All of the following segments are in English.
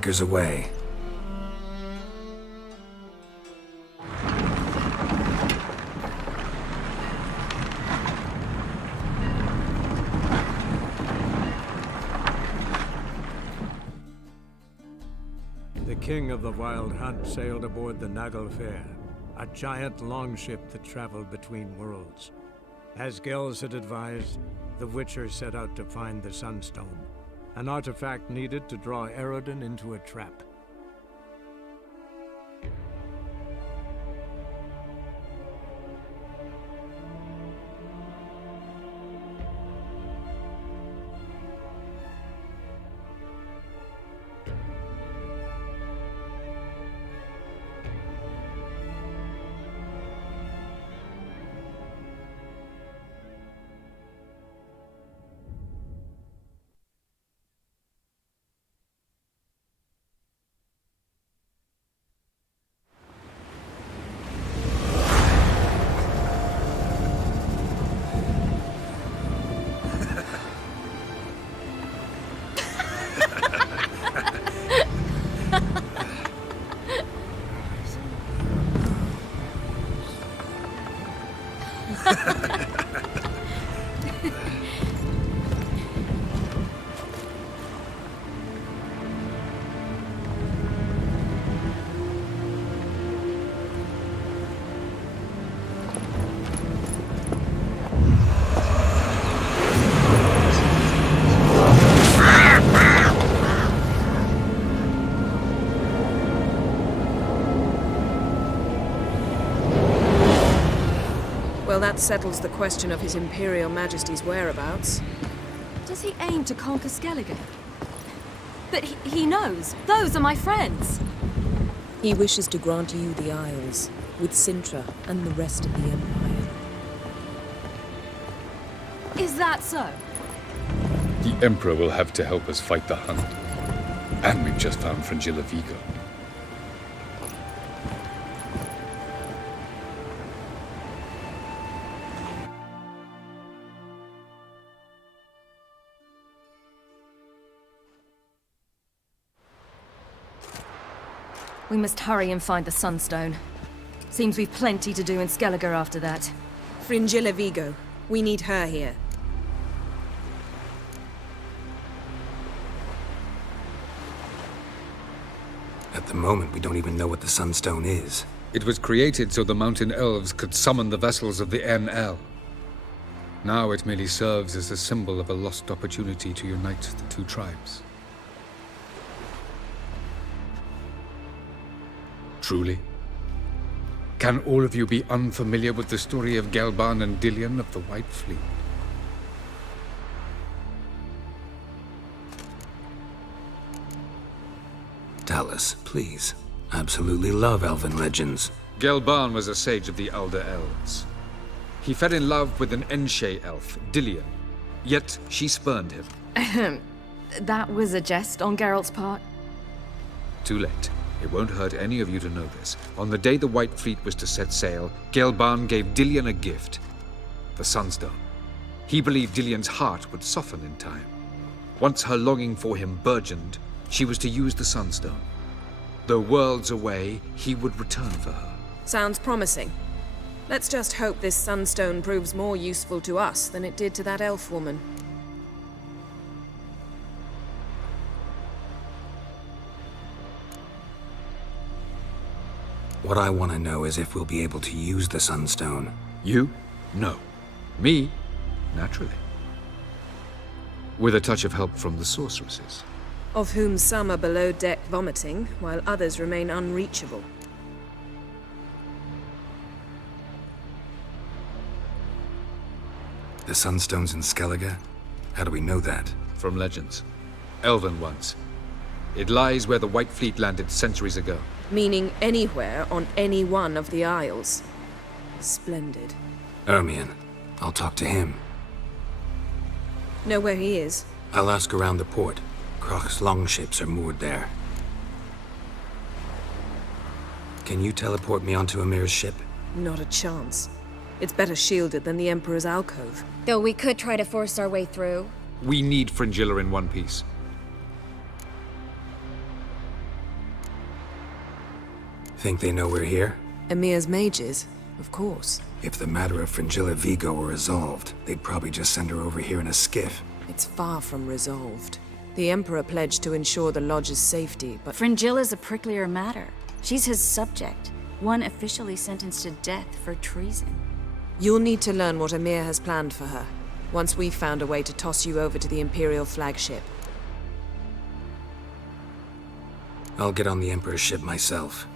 anchors away. The king of the Wild Hunt sailed aboard the Naglfar, a giant longship that traveled between worlds. As Gels had advised, the Witcher set out to find the Sunstone, an artifact needed to draw Eredin into a trap. Well, that settles the question of His Imperial Majesty's whereabouts. Does he aim to conquer Skellige? But he knows. Those are my friends. He wishes to grant you the Isles, with Sintra and the rest of the Empire. Is that so? The Emperor will have to help us fight the Hunt. And we've just found Fringilla Vigo. We must hurry and find the Sunstone. Seems we've plenty to do in Skellige after that. Fringilla Vigo. We need her here. At the moment, we don't even know what the Sunstone is. It was created so the Mountain Elves could summon the vessels of the NL. Now it merely serves as a symbol of a lost opportunity to unite the two tribes. Truly? Can all of you be unfamiliar with the story of Gelban and Dillion of the White Fleet? Tell us, please. Absolutely love elven legends. Gelban was a sage of the Elder Elves. He fell in love with an Enshe elf, Dillion. Yet she spurned him. That was a jest on Geralt's part. Too late. It won't hurt any of you to know this. On the day the White Fleet was to set sail, Gelban gave Dillion a gift. The Sunstone. He believed Dillion's heart would soften in time. Once her longing for him burgeoned, she was to use the Sunstone. Though worlds away, he would return for her. Sounds promising. Let's just hope this Sunstone proves more useful to us than it did to that elf woman. What I want to know is if we'll be able to use the Sunstone. You? No. Me? Naturally. With a touch of help from the sorceresses. Of whom some are below deck vomiting, while others remain unreachable. The Sunstone's in Skellige? How do we know that? From legends. Elven ones. It lies where the White Fleet landed centuries ago. Meaning anywhere on any one of the Isles. Splendid. Ermion. I'll talk to him. Know where he is? I'll ask around the port. Croc's longships are moored there. Can you teleport me onto Amir's ship? Not a chance. It's better shielded than the Emperor's alcove. Though we could try to force our way through. We need Fringilla in one piece. Think they know we're here? Emir's mages, of course. If the matter of Fringilla Vigo were resolved, they'd probably just send her over here in a skiff. It's far from resolved. The Emperor pledged to ensure the Lodge's safety, but Fringilla's a pricklier matter. She's his subject, one officially sentenced to death for treason. you'll need to learn what Emir has planned for her, once we've found a way to toss you over to the Imperial flagship. I'll get on the Emperor's ship myself.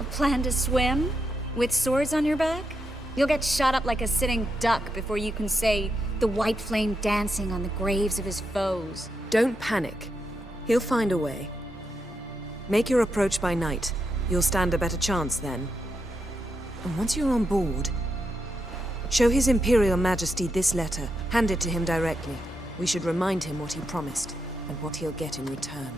A plan to swim? With swords on your back? You'll get shot up like a sitting duck before you can say, the white flame dancing on the graves of his foes. Don't panic. He'll find a way. Make your approach by night. You'll stand a better chance then. And once you're on board, show His Imperial Majesty this letter. Hand it to him directly. We should remind him what he promised, and what he'll get in return.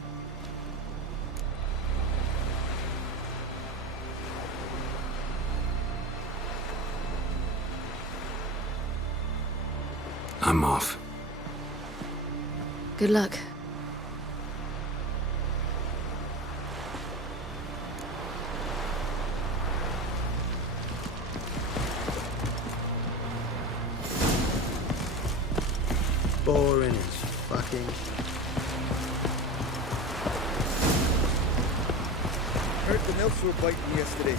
I'm off. Good luck. Boring as fucking. Heard the nymphs were biting yesterday.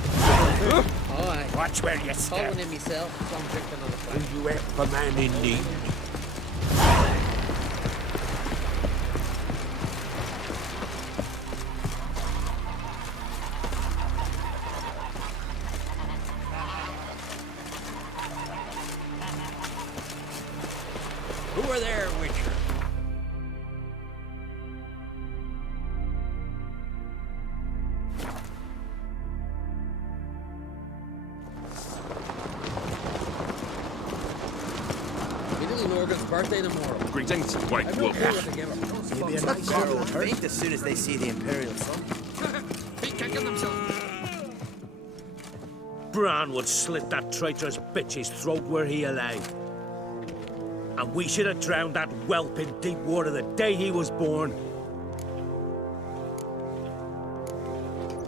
Aye. Watch where you Calling step. him myself. Some drinking on the flat. And you ate for man in need. Who are there, Witcher? Your little Norgan's birthday tomorrow. Greetings, White I'm not Wolf. sure what to give her. Maybe a nice girl will faint as soon as they see the Imperial sun. Be kicking themselves. Bran would slit that traitor's bitch's throat were he alive. And we should have drowned that whelp in deep water the day he was born.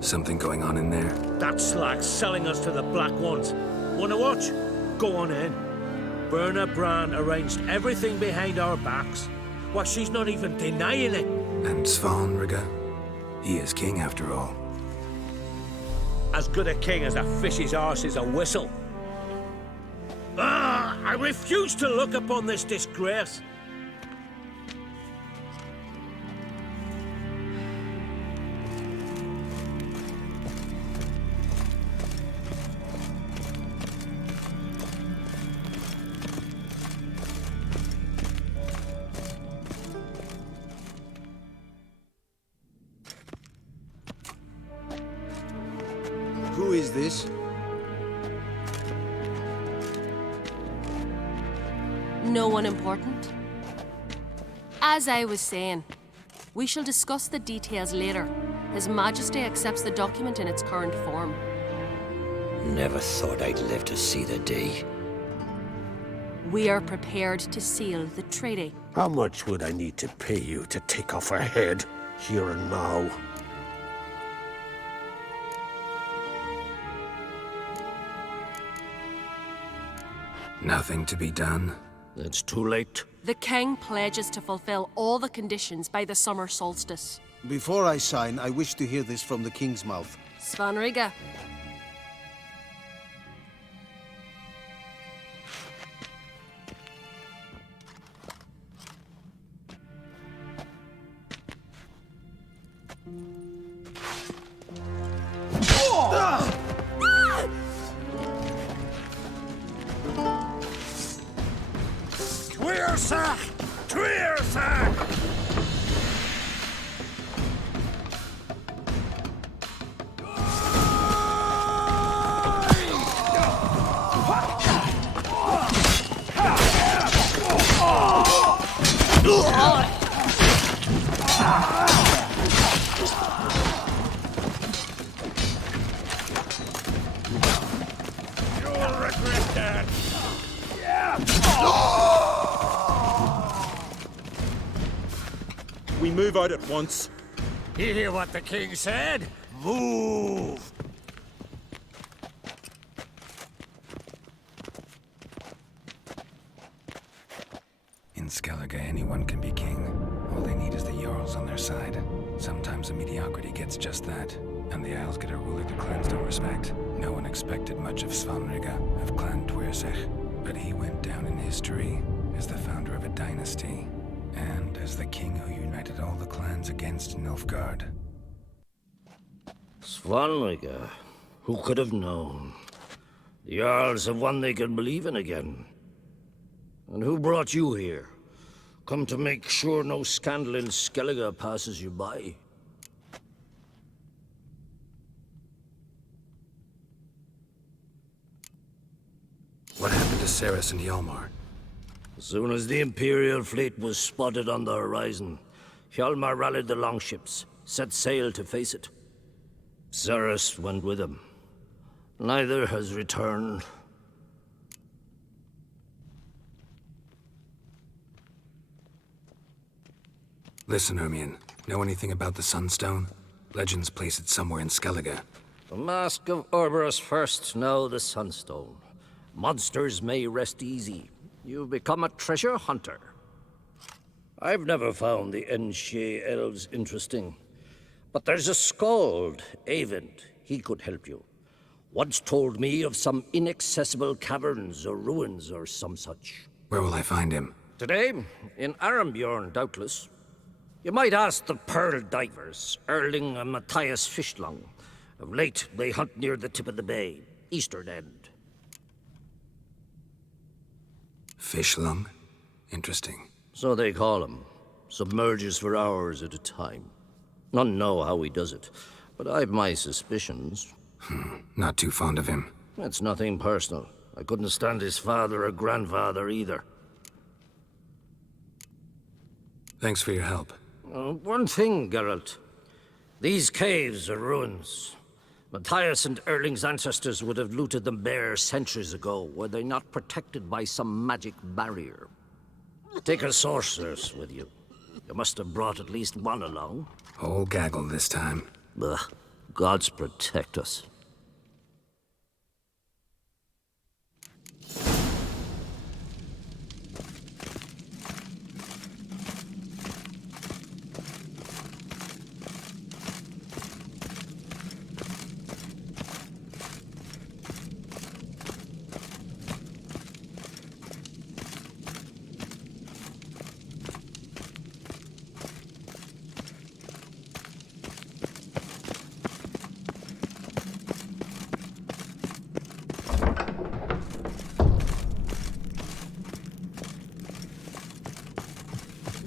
Something going on in there? That slag's selling us to the Black Ones. Wanna watch? Go on in. Berna Bran arranged everything behind our backs. Why, she's not even denying it. And Svanriga? He is king after all. As good a king as a fish's arse is a whistle. Ah, I refuse to look upon this disgrace. Who is this? No one important. As I was saying, we shall discuss the details later. His Majesty accepts the document in its current form. Never thought I'd live to see the day. We are prepared to seal the treaty. How much would I need to pay you to take off her head, here and now? Nothing to be done? It's too late. The King pledges to fulfill all the conditions by the summer solstice. Before I sign, I wish to hear this from the king's mouth. Svanriga. Tweersach! Tweersach! You'll regret that! We move out at once. You hear what the king said? Move! In Skellige, anyone can be king. All they need is the Jarls on their side. Sometimes a mediocrity gets just that, and the Isles get a ruler the clans don't respect. No one expected much of Svanrige, of Clan Twirsich, but he went down in history as the founder of a dynasty, and as the king who united all the clans against Nilfgaard. Svanrige, who could have known? The Jarls have one they can believe in again. And who brought you here? Come to make sure no scandal in Skellige passes you by. What happened to Ceres and Hjalmar? As soon as the Imperial fleet was spotted on the horizon, Hjalmar rallied the longships, set sail to face it. Ceres went with him. Neither has returned. Listen, Hermione. Know anything about the Sunstone? Legends place it somewhere in Skellige. The Mask of Orberus first, now the Sunstone. Monsters may rest easy. You've become a treasure hunter. I've never found the Enshe elves interesting. But there's a skald, Eyvind. He could help you. Once told me of some inaccessible caverns or ruins or some such. Where will I find him? Today, in Arambjorn, doubtless. You might ask the Pearl Divers, Erling and Matthias Fishlung. Of late, they hunt near the tip of the bay, eastern end. Fishlung? Interesting. So they call him. Submerges for hours at a time. None know how he does it, but I've my suspicions. Not too fond of him. It's nothing personal. I couldn't stand his father or grandfather either. Thanks for your help. One thing, Geralt. These caves are ruins. Matthias and Erling's ancestors would have looted them bare centuries ago, were they not protected by some magic barrier. Take a sorceress with you. You must have brought at least one along. Whole gaggle this time. Ugh. Gods protect us.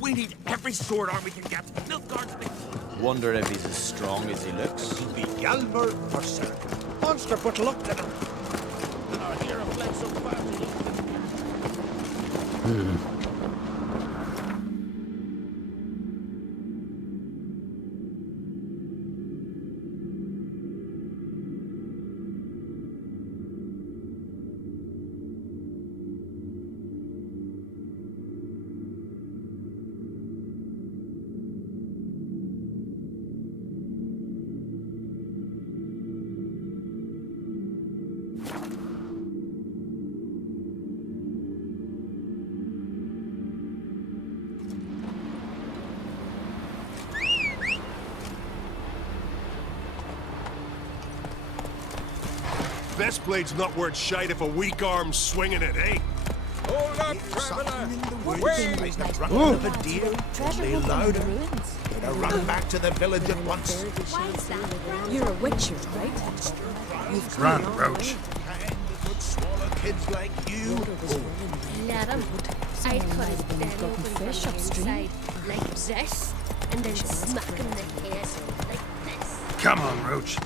We need every sword arm we can get. Nilfgaard's big. Wonder if he's as strong as he looks. He'll be Hjalmar or Serka. Monster, but look at him. Our hero fled so far to Best blade's not worth shite if a weak arm's swinging it, eh? Hold up, traveler! Wait! Like the grunt of a deer, only louder. Better run back to the village at once. Why is that? You're a witcher, right? You've Run, come Roach. Kind that would swallow kids like you. Let him. I'd cut his belly open from the inside, like this, and then smack him in the head, like this. Come on, Roach.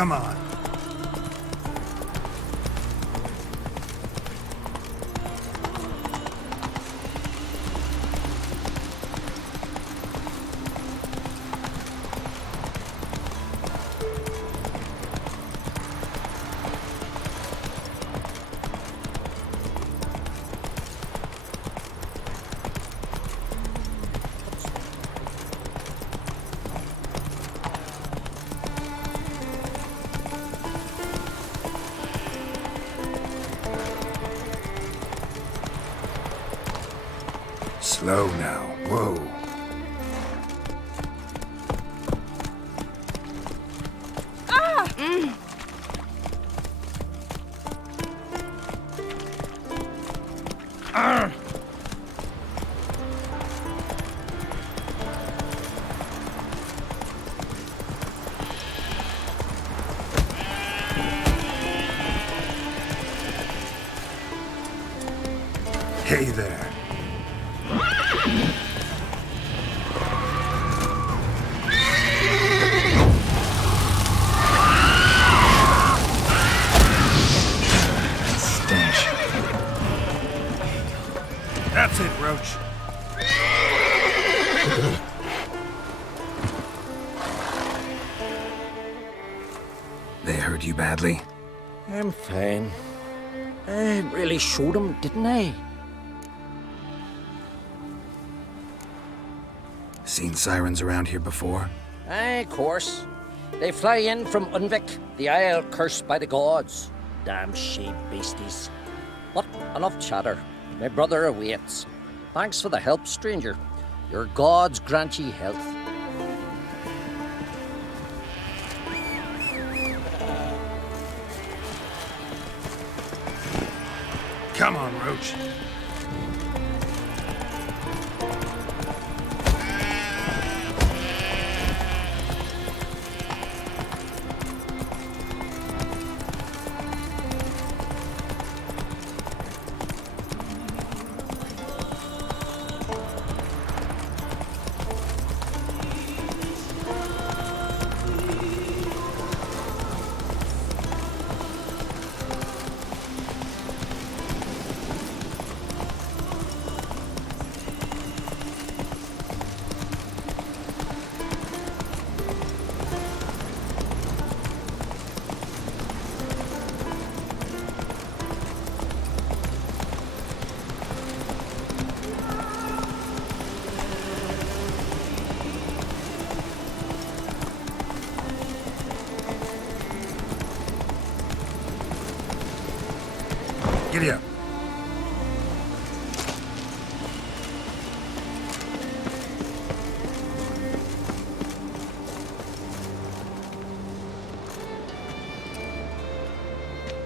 Come on. Slow now. Whoa. Hey there. Stench. That's it, Roach. They hurt you badly? I'm fine. I really showed him, didn't I? Seen sirens around here before? Aye, of course. They fly in from Unvik, the isle cursed by the gods. Damn sheep beasties. But enough chatter. My brother awaits. Thanks for the help, stranger. Your gods grant ye health. Come on, Roach. Giddy up.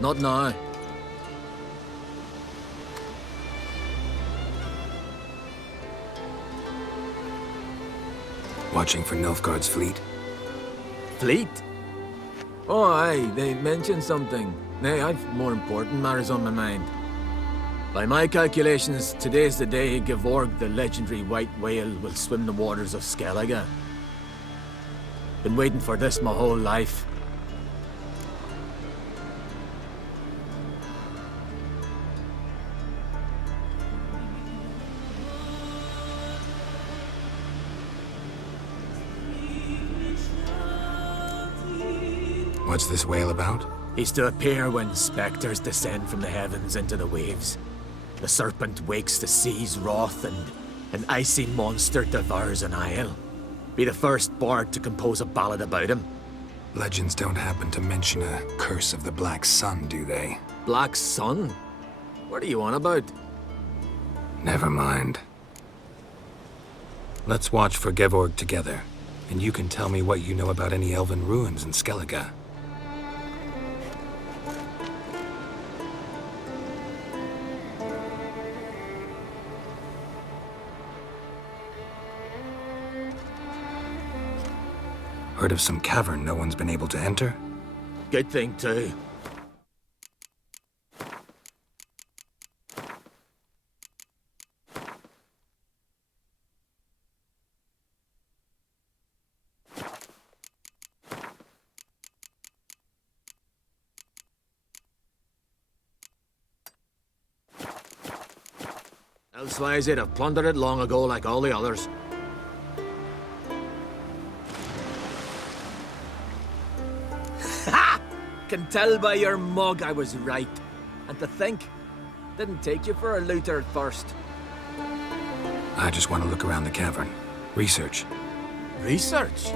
Not now. Watching for Nilfgaard's fleet? Fleet? Oh, aye, they mentioned something. Nay, I've more important matters on my mind. By my calculations, today's the day Gevorg, the legendary white whale, will swim the waters of Skellige. Been waiting for this my whole life. What's this whale about? He's to appear when specters descend from the heavens into the waves. The serpent wakes the sea's wrath and an icy monster devours an isle. Be the first bard to compose a ballad about him. Legends don't happen to mention a curse of the Black Sun, do they? Black Sun? What are you on about? Never mind. Let's watch for Gevorg together, and you can tell me what you know about any elven ruins in Skellige. Heard of some cavern no one's been able to enter? Good thing, too. Elsewise, they'd have plundered it long ago like all the others. Ha! Can tell by your mug I was right. And to think, didn't take you for a looter at first. I just want to look around the cavern. Research. Research?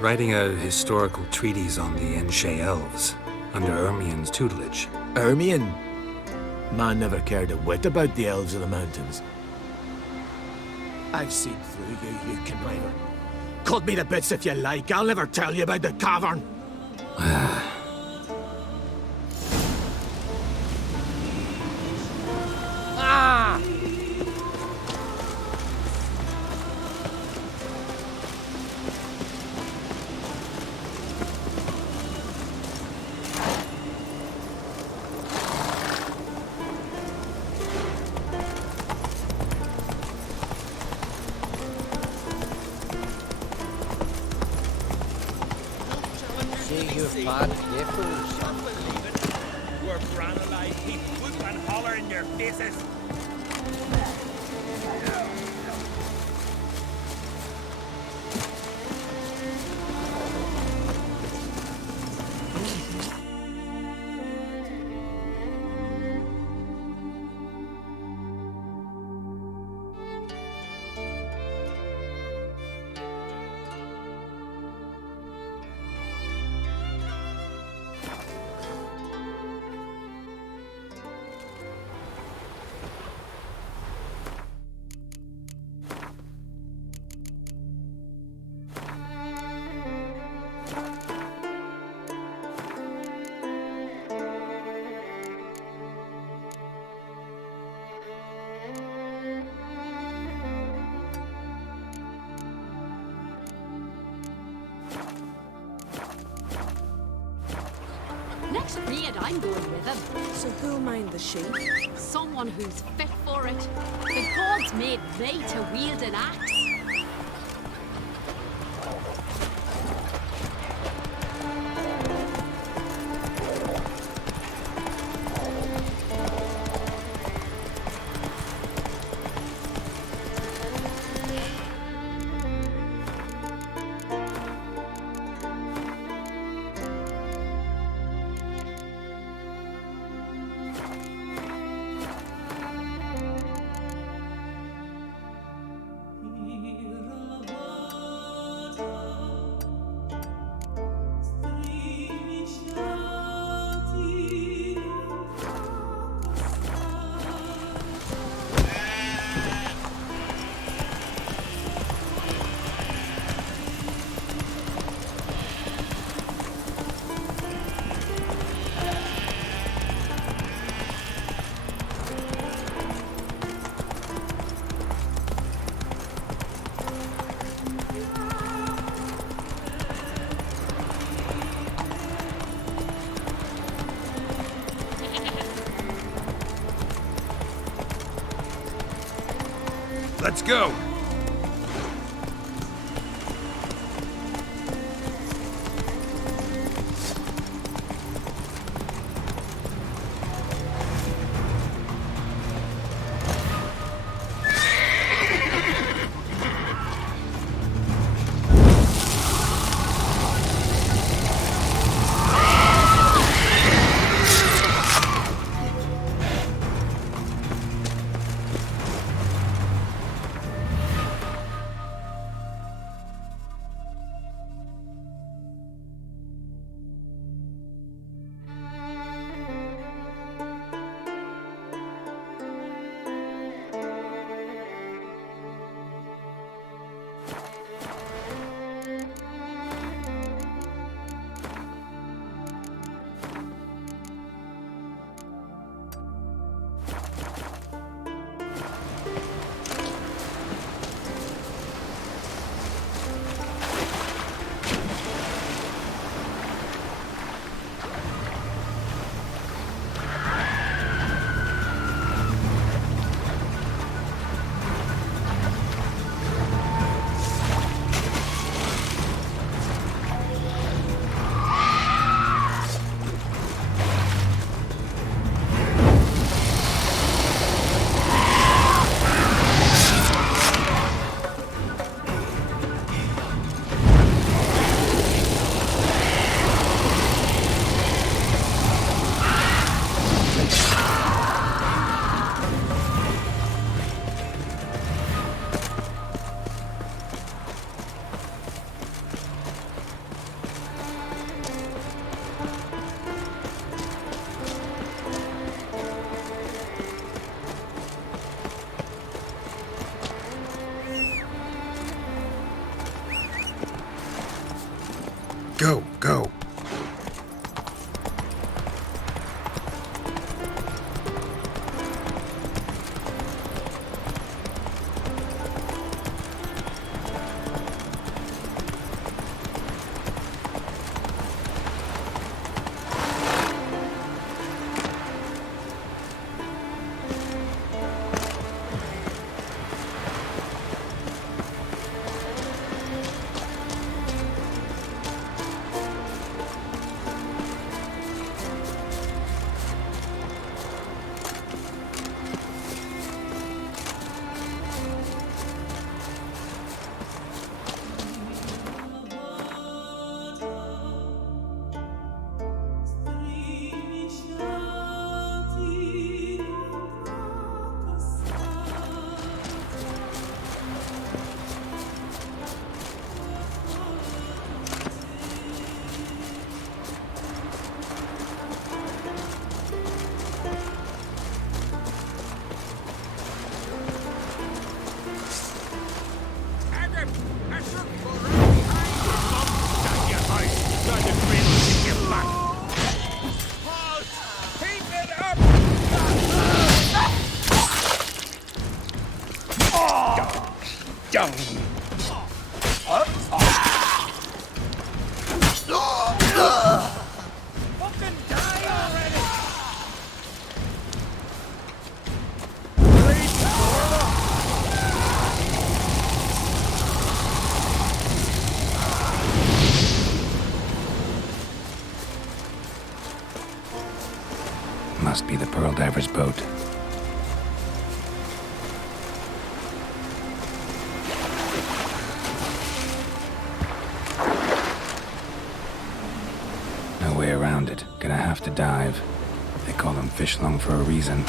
Writing a historical treatise on the Enshe elves, under Ermien's tutelage. Ermien? Man never cared a whit about the elves of the mountains. I've seen through you, you conniver. Cut me to bits if you like, I'll never tell you about the cavern. Ah! See you bad nipples. We're brand alive, people. Whoop and holler in their faces. Next raid, I'm going with him. So who'll mind the sheep? Someone who's fit for it. The gods made me to wield an axe. Let's go! Go. Must be the Pearl Diver's boat. No way around it. Gonna have to dive. They call them fish lung for a reason.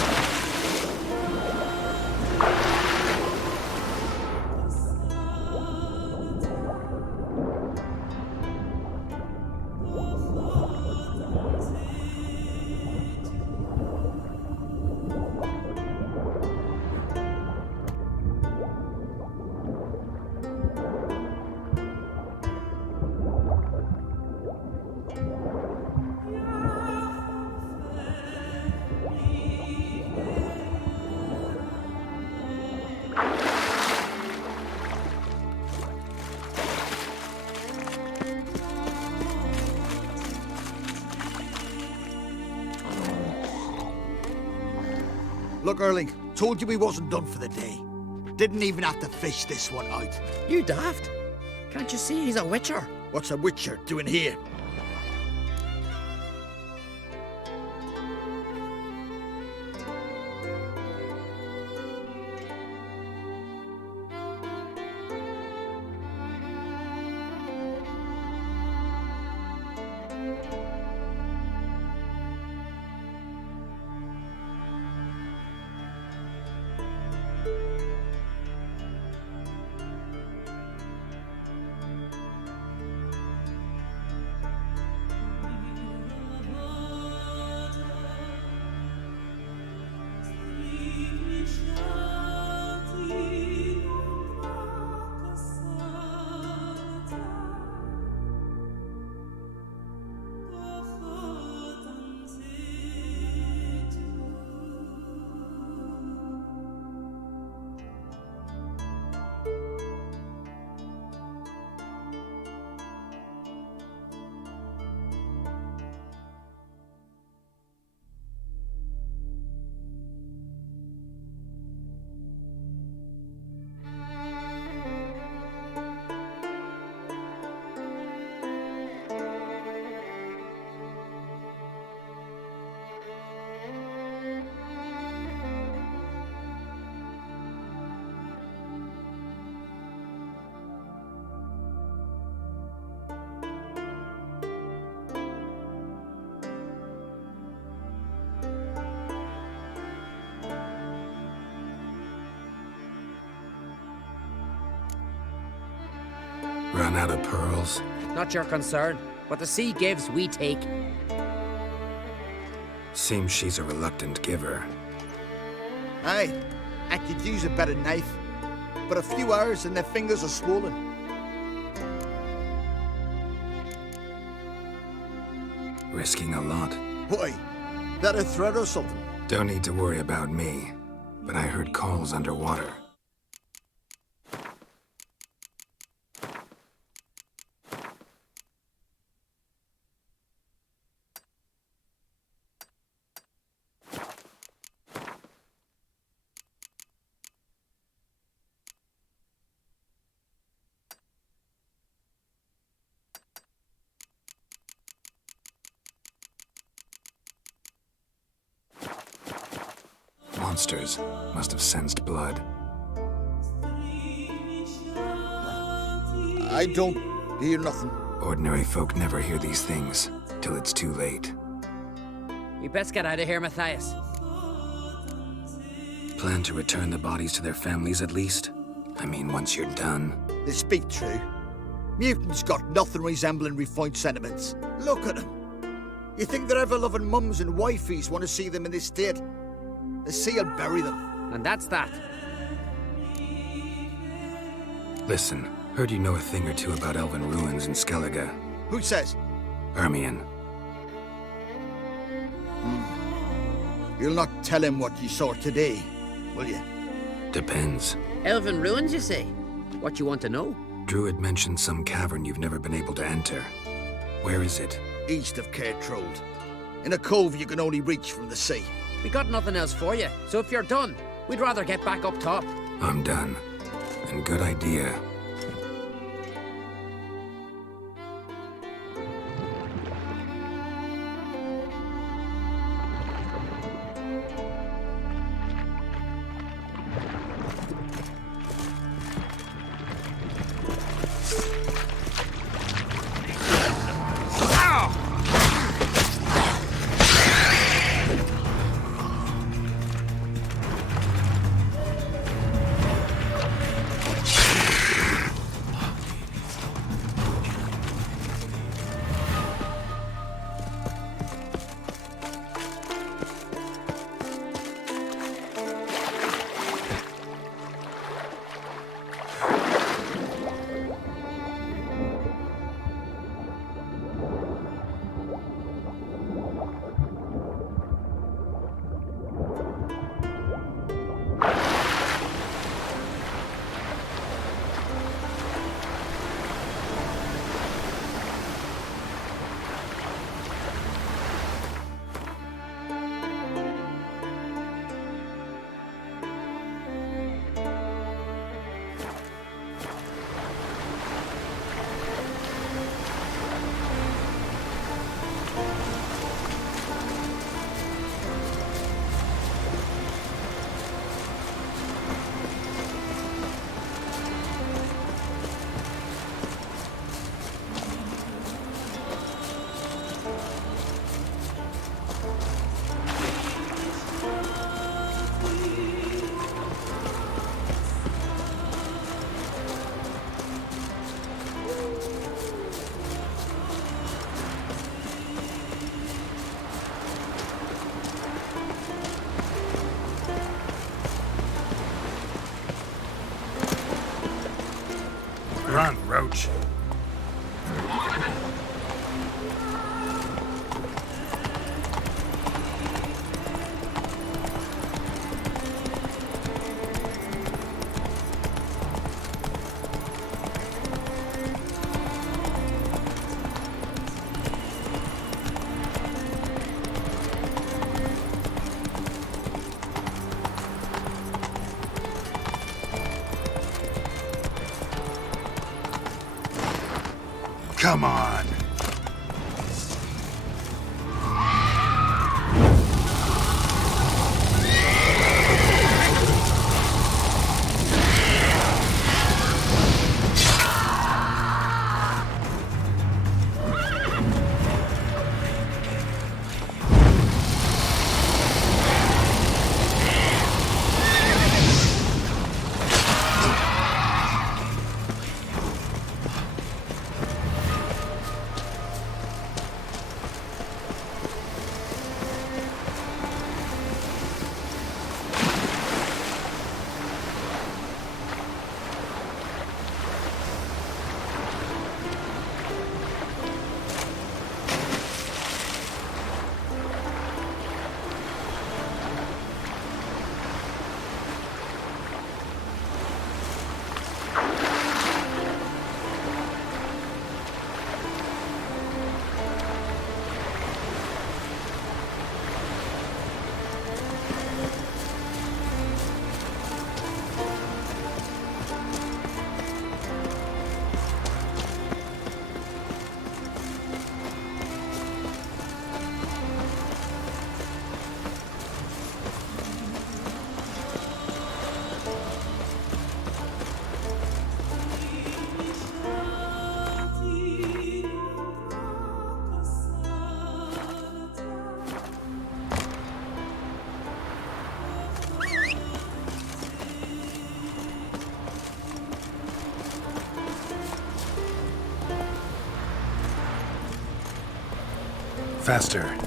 Look, Erling, told you we wasn't done for the day. Didn't even have to fish this one out. You daft? Can't you see he's a witcher? What's a witcher doing here? Run out of pearls? Not your concern. What the sea gives, we take. Seems she's a reluctant giver. Aye, I could use a better knife. But a few hours and their fingers are swollen. Risking a lot. Why? That a threat or something? Don't need to worry about me, but I heard calls underwater. Monsters must have sensed blood. I don't hear nothing. Ordinary folk never hear these things till it's too late. We best get out of here, Matthias. Plan to return the bodies to their families at least? I mean, once you're done. They speak true. Mutants got nothing resembling refined sentiments. Look at them. You think their ever-loving mums and wifeys want to see them in this state? The sea will bury them. And that's that. Listen, heard you know a thing or two about elven ruins in Skellige. Who says? Ermion. You'll not tell him what you saw today, will you? Depends. Elven ruins, you say? What you want to know? Druid mentioned some cavern you've never been able to enter. Where is it? East of Cairtrold. In a cove you can only reach from the sea. We got nothing else for you, so if you're done, we'd rather get back up top. I'm done. And good idea. Run, Roach. Come on. Faster.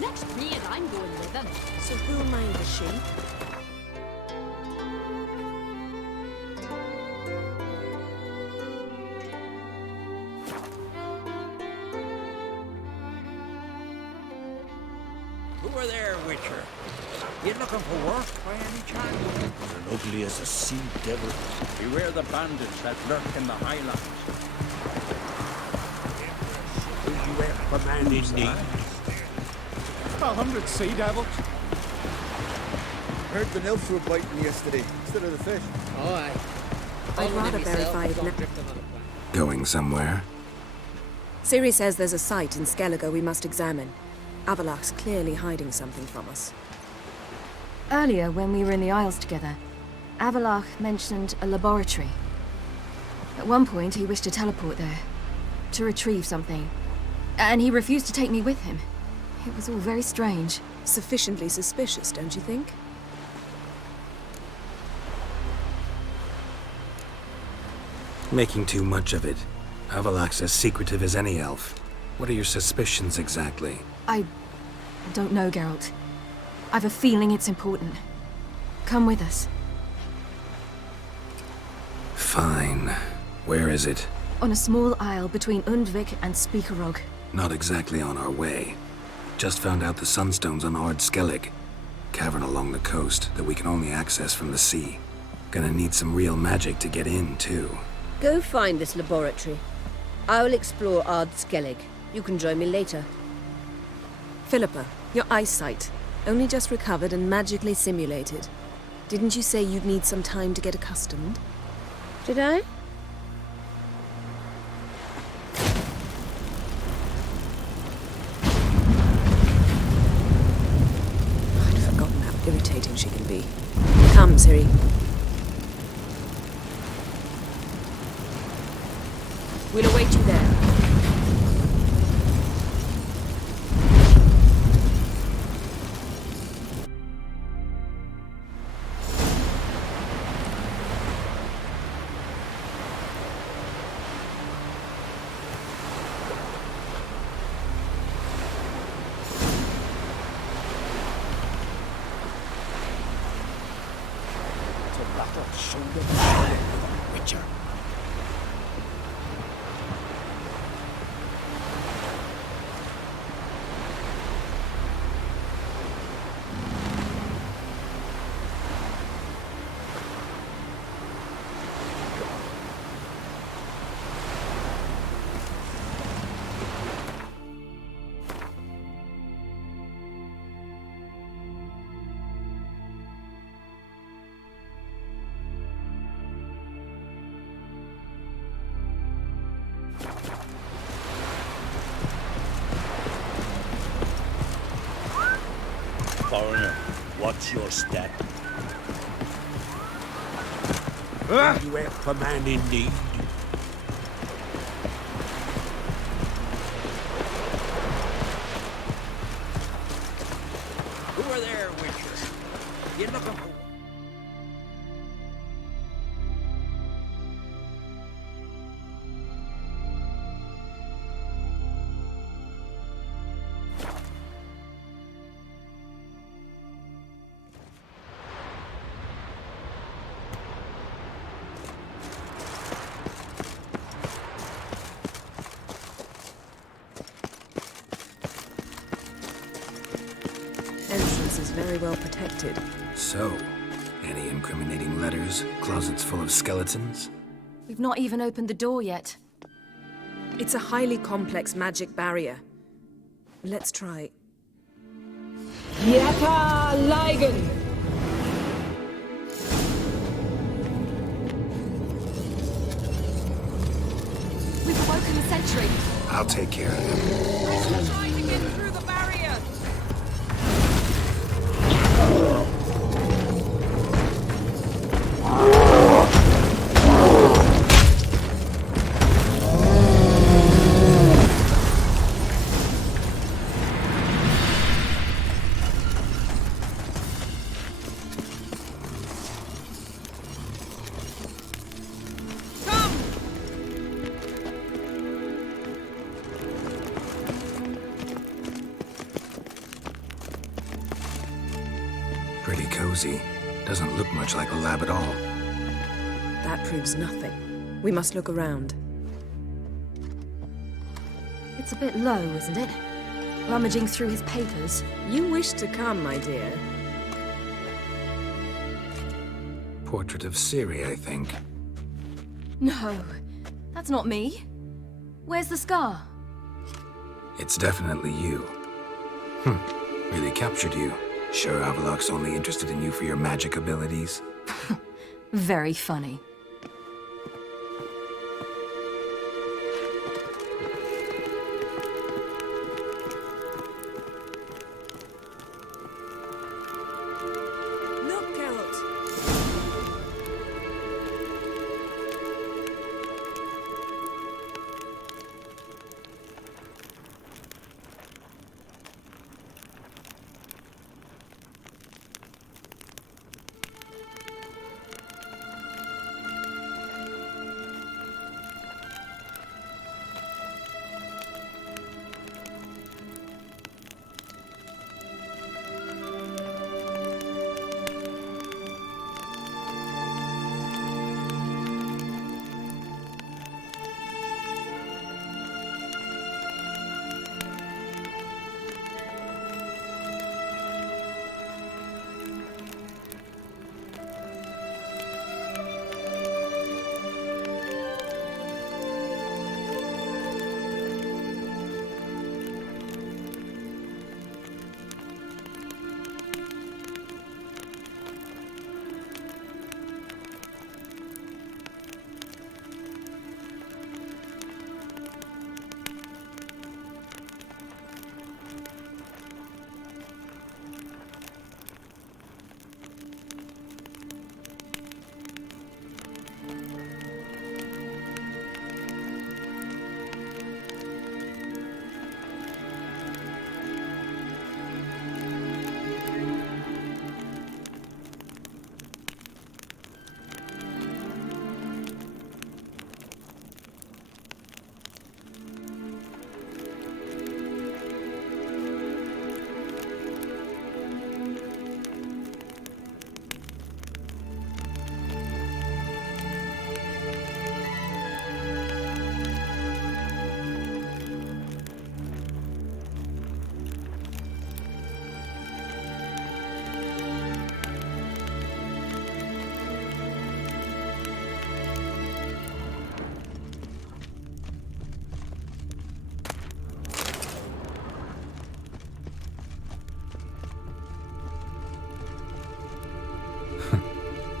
Next me and I'm going with them. So who'll mind the sheep? Who are there, Witcher? You looking for work by any chance? As ugly as a sea devil. Beware the bandits that lurk in the highlands. Will you ever man in need? 100 sea devils. Heard the nymphs were biting yesterday instead of the fish. Oh, aye. I'd rather verify it now. Going somewhere? Ciri says there's a site in Skellige we must examine. Avalach's clearly hiding something from us. Earlier, when we were in the Isles together, Avalach mentioned a laboratory. At one point, he wished to teleport there, to retrieve something. And he refused to take me with him. It was all very strange. Sufficiently suspicious, don't you think? Making too much of it. Avalach's as secretive as any elf. What are your suspicions exactly? I don't know, Geralt. I've a feeling it's important. Come with us. Fine. Where is it? On a small isle between Undvik and Speakerog. Not exactly on our way. Just found out the Sunstone's on Ard Skellig. Cavern along the coast that we can only access from the sea. Gonna need some real magic to get in, too. Go find this laboratory. I will explore Ard Skellig. You can join me later. Philippa, your eyesight. Only just recovered and magically simulated. Didn't you say you'd need some time to get accustomed? Did I? I'd forgotten how irritating she can be. Come, Ciri. We'll await you there. Witcher. Foreigner, what's your step? Are you a man in need? Who are there, Witcher? You looking for... Entrance is very well protected. So, any incriminating letters? Closets full of skeletons? We've not even opened the door yet. It's a highly complex magic barrier. Let's try. Yaka Ligen! We've awoken the sentry. I'll take care of him. Trying to get through the barrier! Pretty cozy. Doesn't look much like a lab at all. That proves nothing. We must look around. It's a bit low, isn't it? Rummaging through his papers. You wish to come, my dear. Portrait of Ciri, I think. No, that's not me. Where's the scar? It's definitely you. Really captured you. Sure Avaloch's only interested in you for your magic abilities? Very funny. Look, Geralt!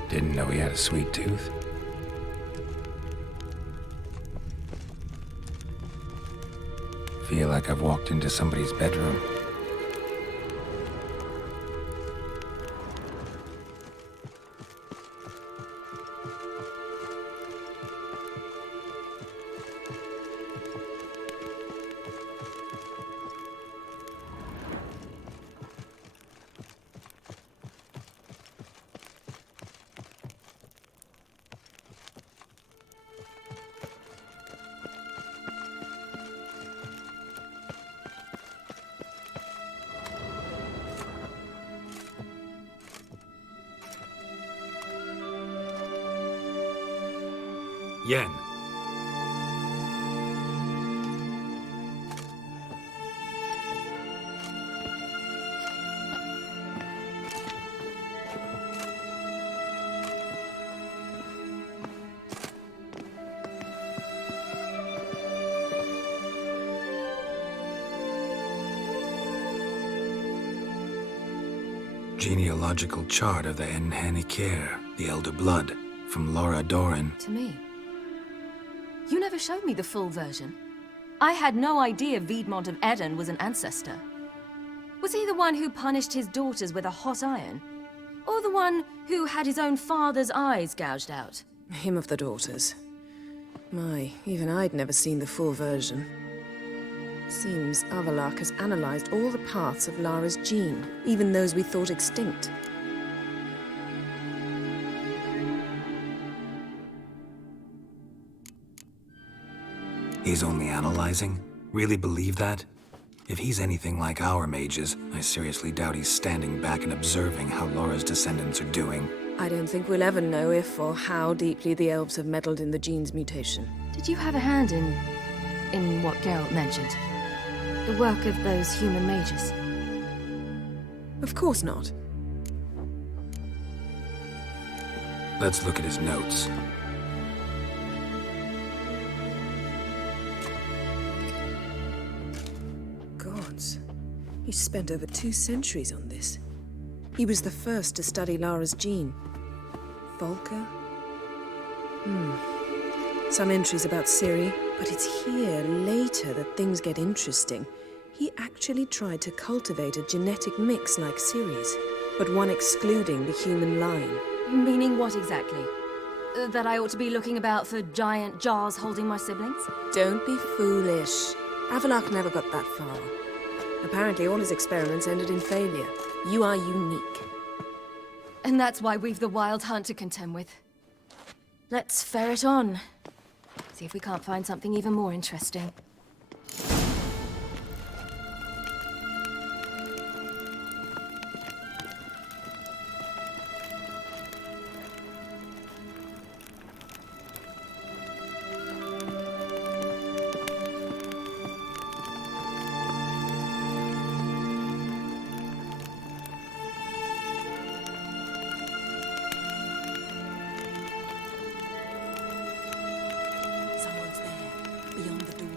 Didn't know he had a sweet tooth. Feel like I've walked into somebody's bedroom. Yen. Genealogical chart of the Enhanikir, the Elder Blood, from Laura Doran. To me. You never showed me the full version. I had no idea Viedmont of Eden was an ancestor. Was he the one who punished his daughters with a hot iron? Or the one who had his own father's eyes gouged out? Him of the daughters. My, even I'd never seen the full version. Seems Avallac'h has analyzed all the paths of Lara's gene, even those we thought extinct. He's only analyzing? Really believe that? If he's anything like our mages, I seriously doubt he's standing back and observing how Laura's descendants are doing. I don't think we'll ever know if or how deeply the elves have meddled in the gene's mutation. Did you have a hand in what Geralt mentioned? The work of those human mages? Of course not. Let's look at his notes. Gods. He spent over 2 centuries on this. He was the first to study Lara's gene. Volker? Some entries about Ciri, but it's here, later, that things get interesting. He actually tried to cultivate a genetic mix like Ciri's, but one excluding the human line. Meaning what exactly? That I ought to be looking about for giant jars holding my siblings? Don't be foolish. Avallac'h never got that far. Apparently all his experiments ended in failure. You are unique. And that's why we've the Wild Hunt to contend with. Let's ferret on. See if we can't find something even more interesting. Someone's there, beyond the door.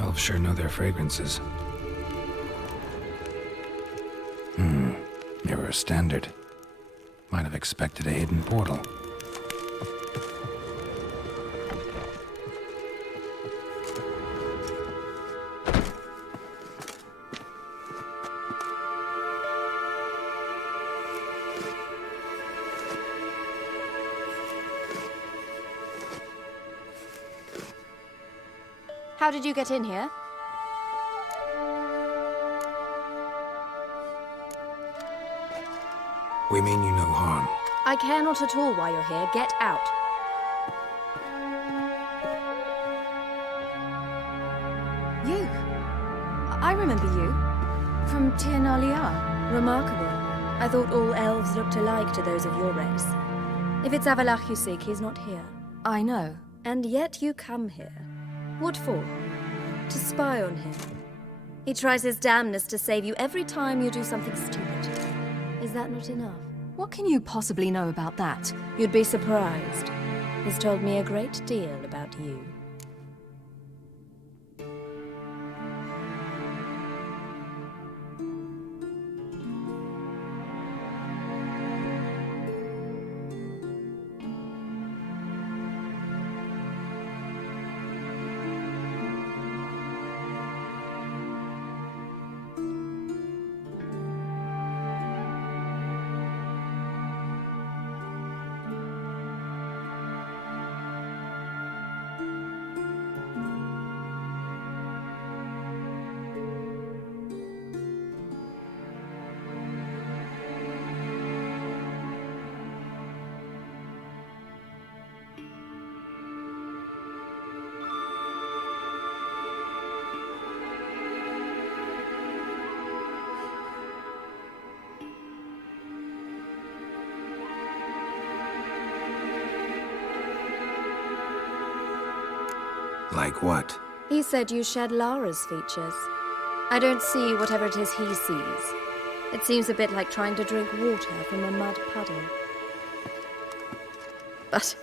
Elves sure know their fragrances. Mirror standard. Might have expected a hidden portal. How did you get in here? We mean you no harm. I care not at all why you're here. Get out. You? I remember you. From Tirnalia. Remarkable. I thought all elves looked alike to those of your race. If it's Avalach you seek, he's not here. I know. And yet you come here. What for? To spy on him. He tries his damnedest to save you every time you do something stupid. Is that not enough? What can you possibly know about that? You'd be surprised. He's told me a great deal about you. Like what? He said you shared Lara's features. I don't see whatever it is he sees. It seems a bit like trying to drink water from a mud puddle. But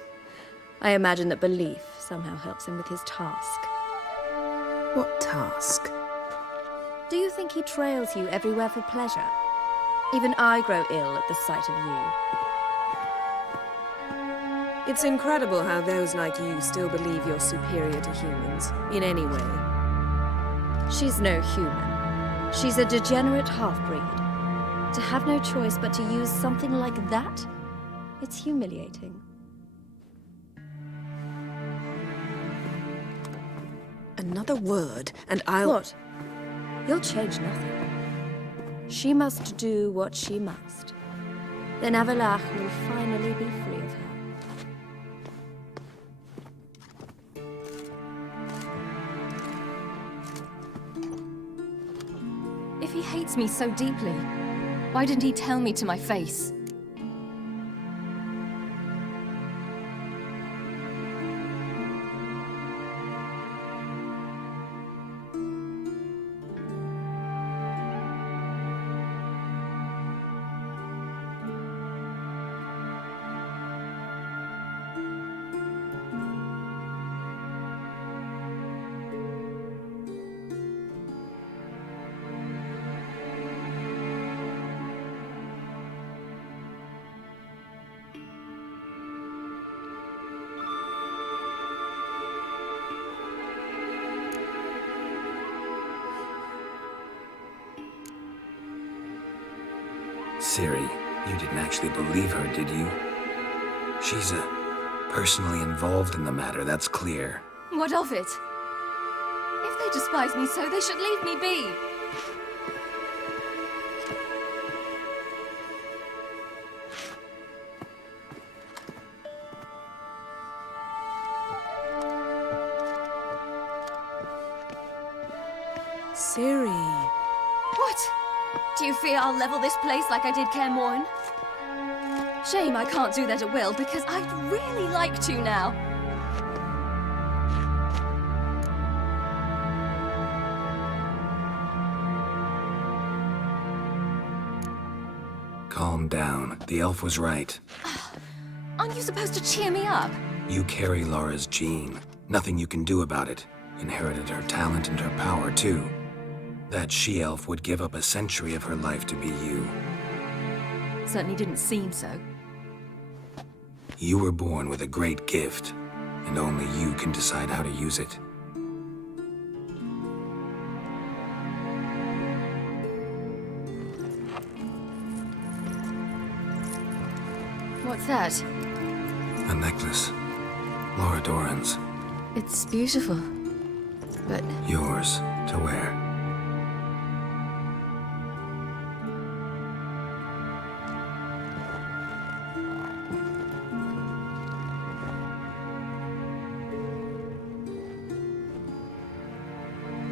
I imagine that belief somehow helps him with his task. What task? Do you think he trails you everywhere for pleasure? Even I grow ill at the sight of you. It's incredible how those like you still believe you're superior to humans, in any way. She's no human. She's a degenerate half-breed. To have no choice but to use something like that? It's humiliating. Another word, and I'll... What? You'll change nothing. She must do what she must. Then Avalach will finally be free of her. If he hates me so deeply, why didn't he tell me to my face? Ciri, you didn't actually believe her, did you? She's personally involved in the matter, that's clear. What of it? If they despise me so, they should leave me be. Ciri. What? Do you fear I'll level this place like I did Kaer Morhen? Shame I can't do that at will, because I'd really like to now. Calm down. The elf was right. Aren't you supposed to cheer me up? You carry Lara's gene. Nothing you can do about it. Inherited her talent and her power, too. That she-elf would give up a century of her life to be you. Certainly didn't seem so. You were born with a great gift, and only you can decide how to use it. What's that? A necklace. Laura Doran's. It's beautiful, but... Yours to wear.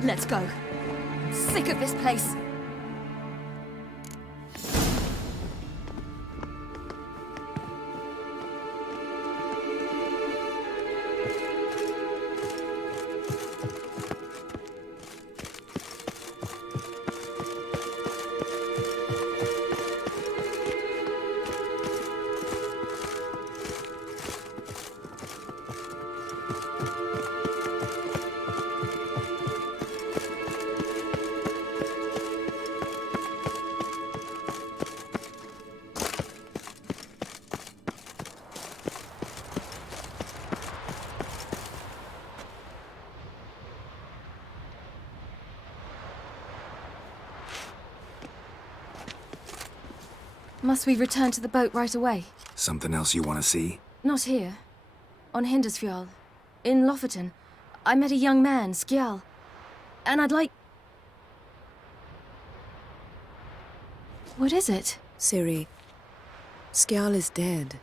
Let's go. I'm sick of this place. Must we return to the boat right away? Something else you want to see? Not here. On Hindersfjall. In Lofoten. I met a young man, Skjal. And I'd like... What is it? Ciri, Skjal is dead.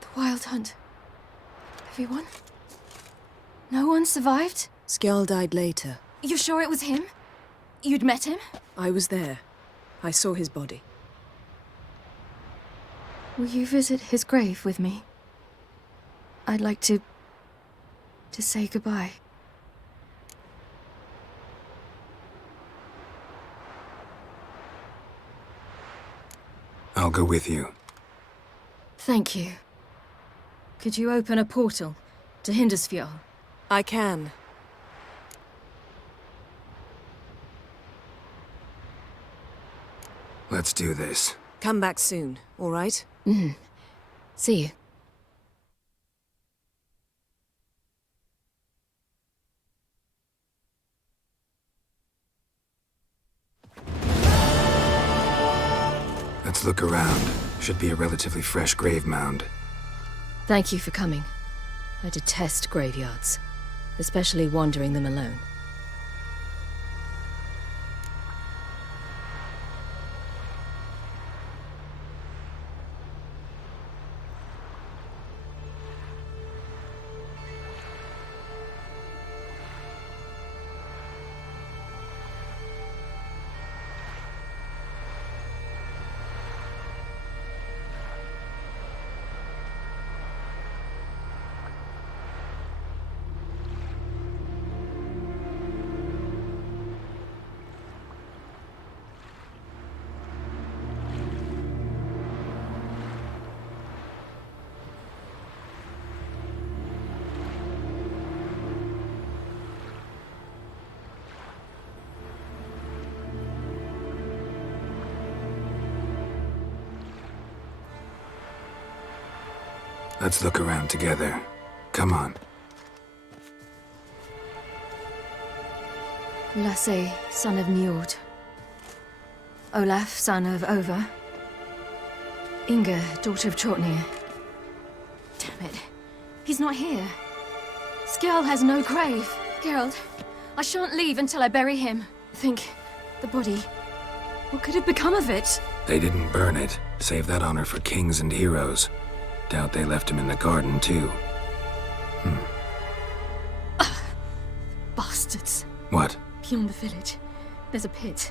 The Wild Hunt. Everyone? No one survived? Skjal died later. You sure it was him? You'd met him? I was there. I saw his body. Will you visit his grave with me? I'd like to say goodbye. I'll go with you. Thank you. Could you open a portal to Hindersfjall? I can. Let's do this. Come back soon, all right? Mm-hmm. See you. Let's look around. Should be a relatively fresh grave mound. Thank you for coming. I detest graveyards, especially wandering them alone. Let's look around together. Come on. Lasse, son of Njord. Olaf, son of Over. Inga, daughter of Trotnir. Damn it. He's not here. Skjal has no grave. Geralt, I shan't leave until I bury him. Think, the body. What could have become of it? They didn't burn it. Save that honor for kings and heroes. Doubt they left him in the garden, too. Bastards. What? Beyond the village, there's a pit.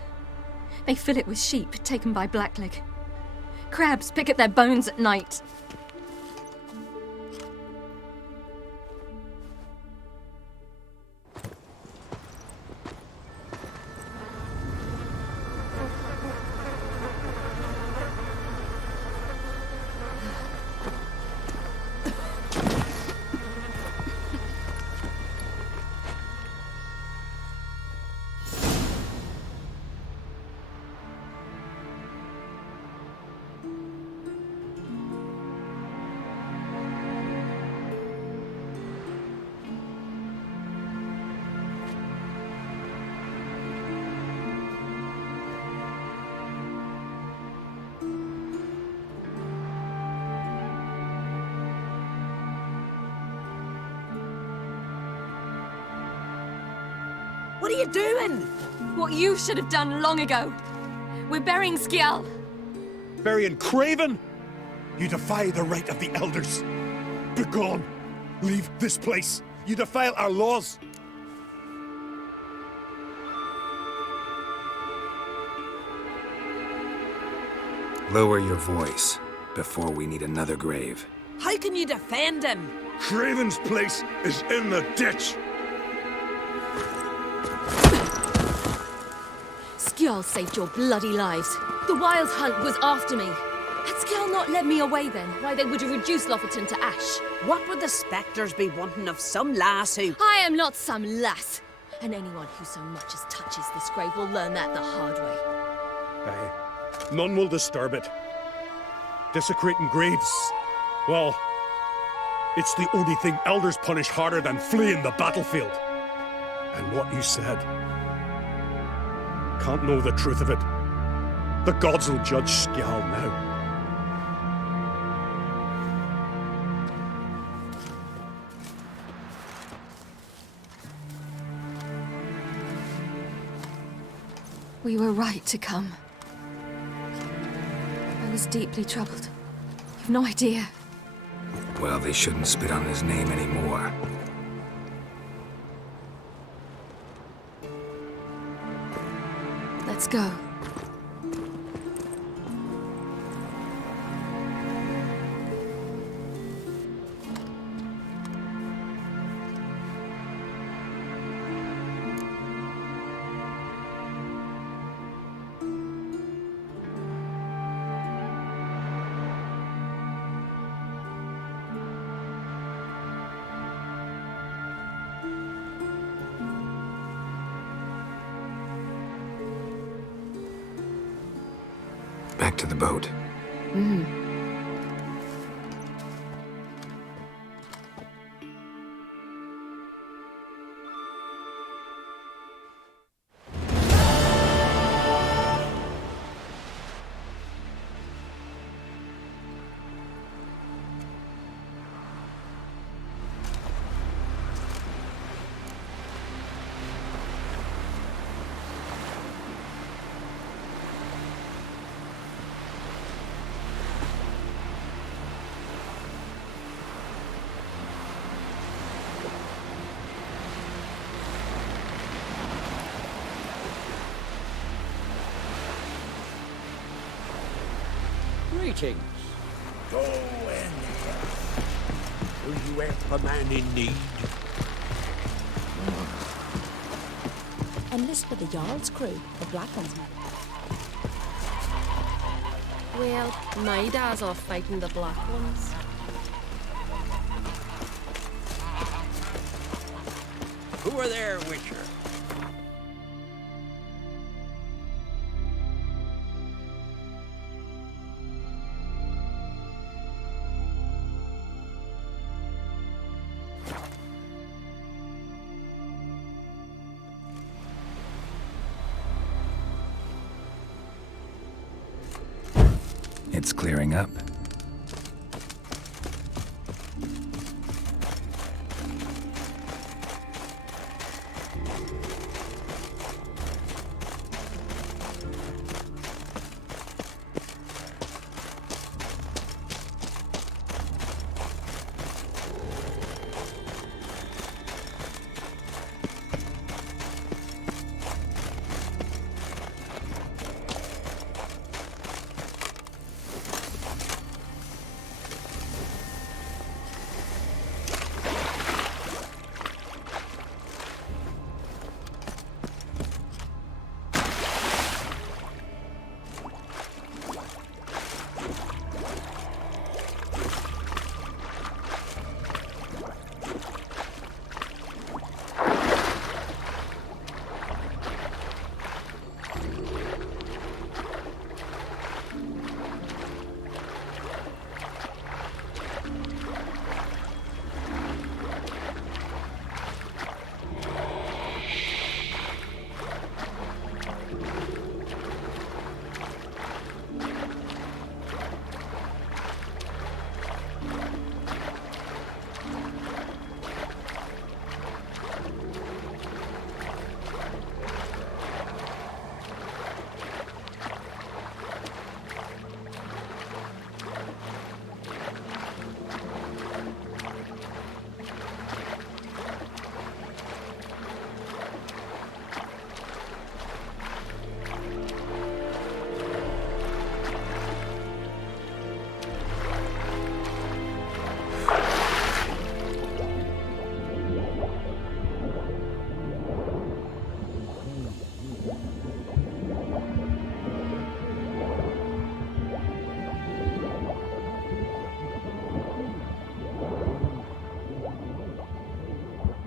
They fill it with sheep taken by Blackleg. Crabs pick at their bones at night. What are you doing? What you should have done long ago. We're burying Skjall. Burying Craven? You defy the right of the elders. Begone! Leave this place. You defile our laws. Lower your voice before we need another grave. How can you defend him? Craven's place is in the ditch. Skjall saved your bloody lives. The Wild Hunt was after me. Had Skjall not led me away then, why they would have reduced Lofferton to ash. What would the spectres be wanting of some lass who... I am not some lass. And anyone who so much as touches this grave will learn that the hard way. Aye. None will disturb it. Desecrating graves. Well, it's the only thing elders punish harder than fleeing the battlefield. And what you said. Can't know the truth of it. The gods will judge Skjall now. We were right to come. I was deeply troubled. You've no idea. Well, they shouldn't spit on his name anymore. Let's go. Back to the boat. Greetings. Go in. Will you help a man in need? Enlist for the Jarl's crew, the Black Ones. Well, my dad's off fighting the Black Ones. Who are there, Witcher? It's clearing up.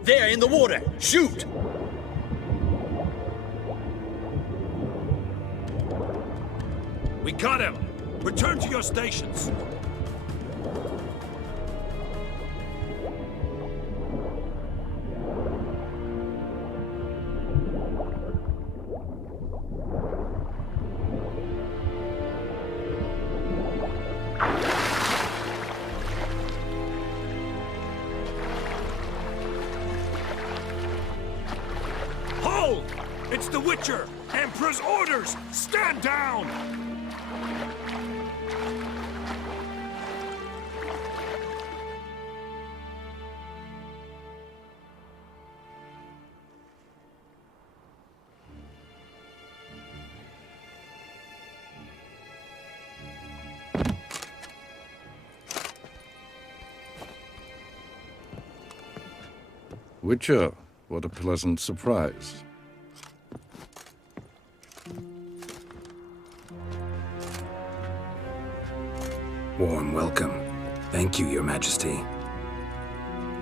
There, in the water! Shoot! We got him! Return to your stations! Hold! It's the Witcher! Emperor's orders! Stand down! Witcher, what a pleasant surprise. Warm welcome. Thank you, Your Majesty.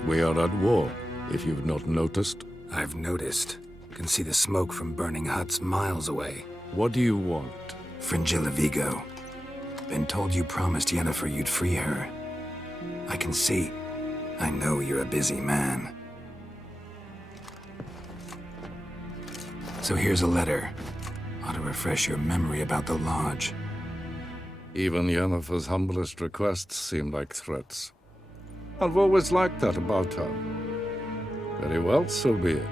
We are at war, if you've not noticed. I've noticed. Can see the smoke from burning huts miles away. What do you want? Fringilla Vigo. Been told you promised Yennefer you'd free her. I can see. I know you're a busy man. So here's a letter. Ought to refresh your memory about the Lodge. Even Yennefer's humblest requests seem like threats. I've always liked that about her. Very well, so be it.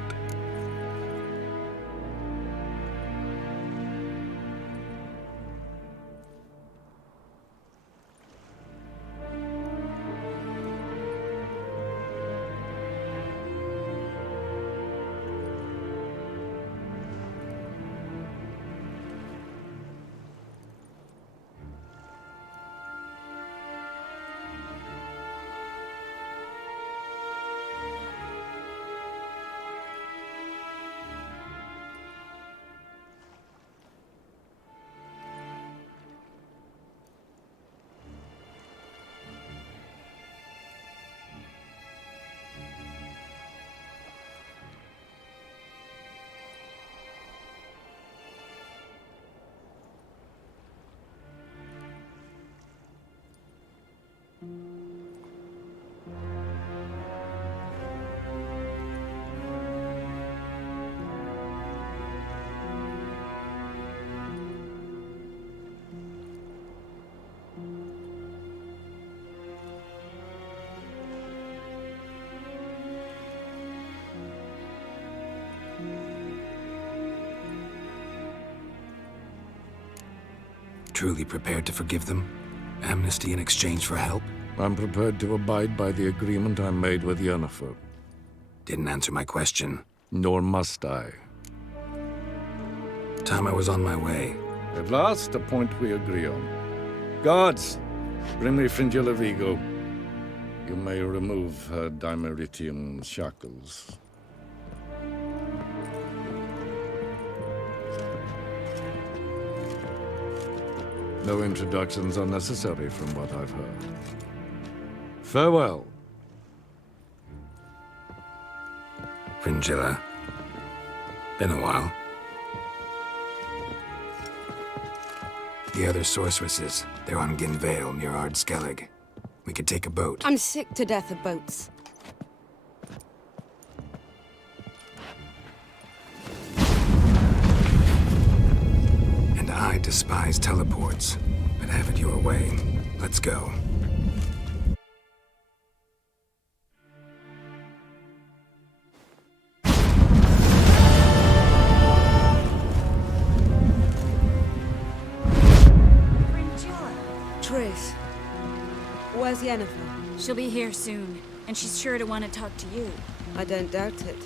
Truly prepared to forgive them? Amnesty in exchange for help? I'm prepared to abide by the agreement I made with Yennefer. Didn't answer my question. Nor must I. Time I was on my way. At last, a point we agree on. Guards, bring me Fringilla Vigo. You may remove her Dimeritium shackles. No introductions are necessary from what I've heard. Farewell. Fringilla. Been a while. The other sorceresses, they're on Ginvale near Ard Skellig. We could take a boat. I'm sick to death of boats. And I despise teleports, but have it your way. Let's go. Triss, where's Yennefer? She'll be here soon, and she's sure to want to talk to you. I don't doubt it.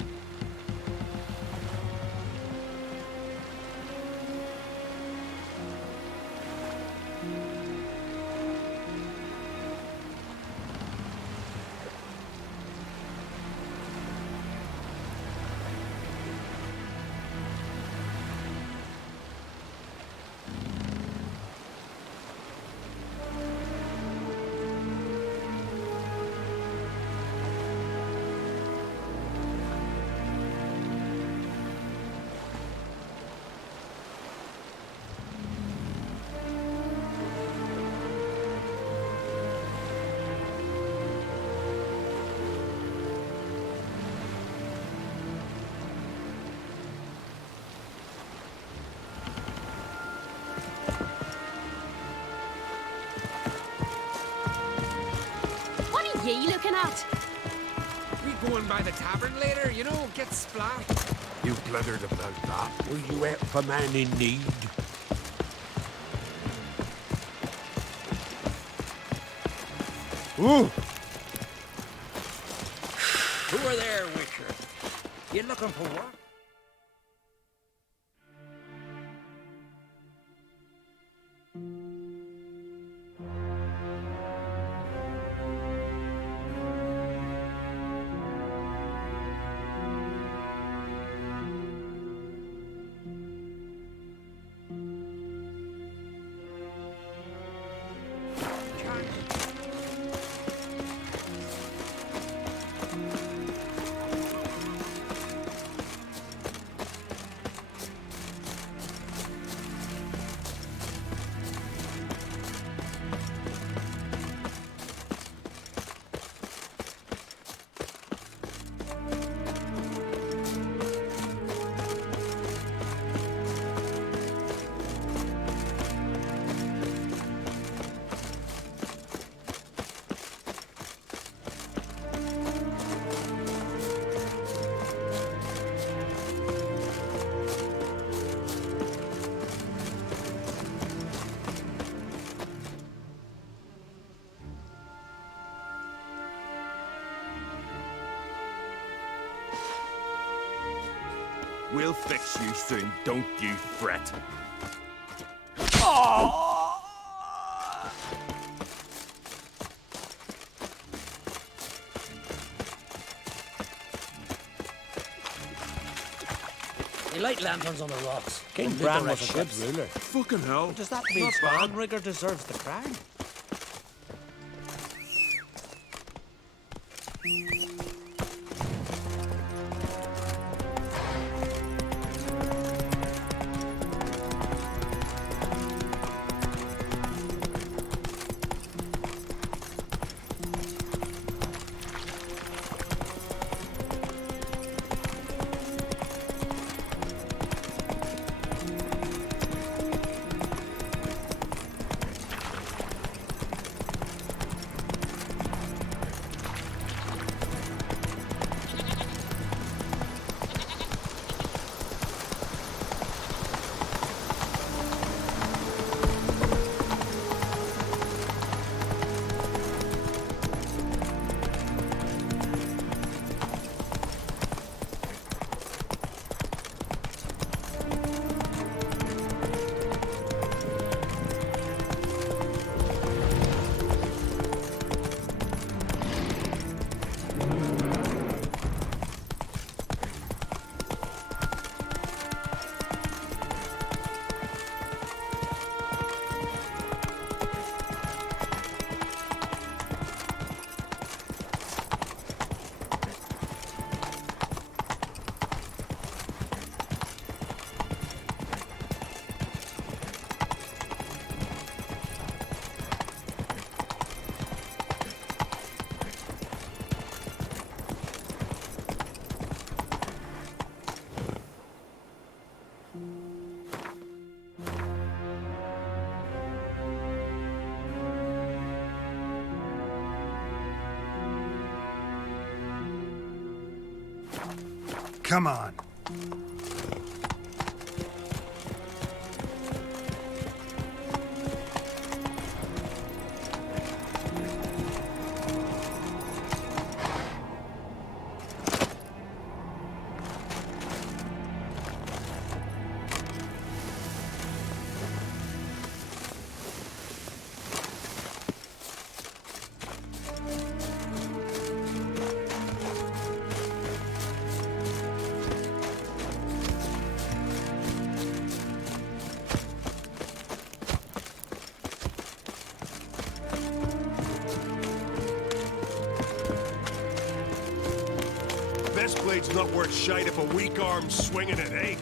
ye looking at? We going by the tavern later, you know, get splat. You blundered about that. Will you help a man in need? Ooh! Who are there, Witcher? You looking for work? We'll fix you soon, don't you fret. They light lanterns on the rocks. King And Bran lit was the a good ships. ruler. Fucking hell. Does that mean Spanrigger deserves the crown? Come on. This blade's not worth shite if a weak arm's swinging it, eh?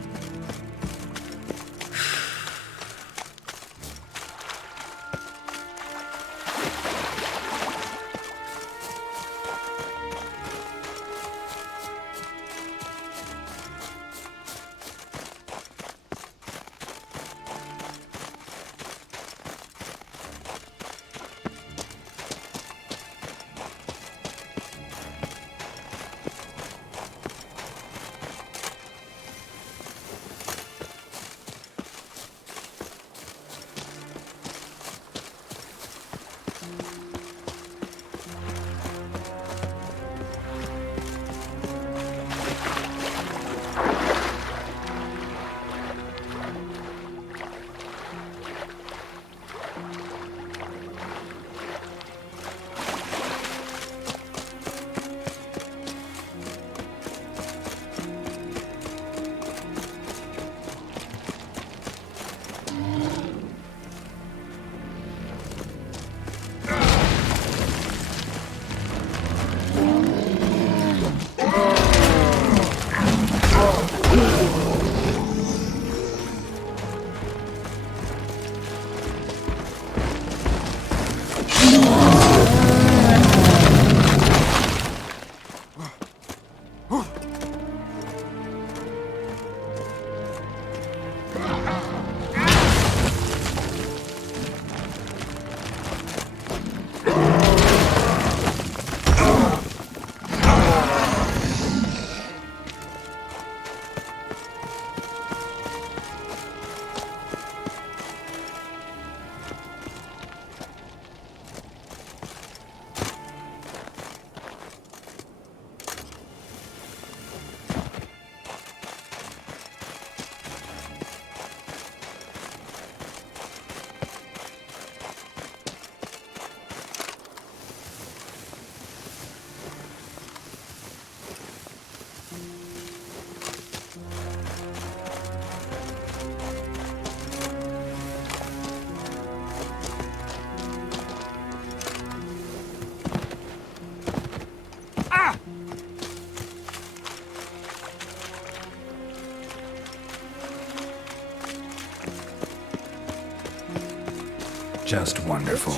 Just wonderful.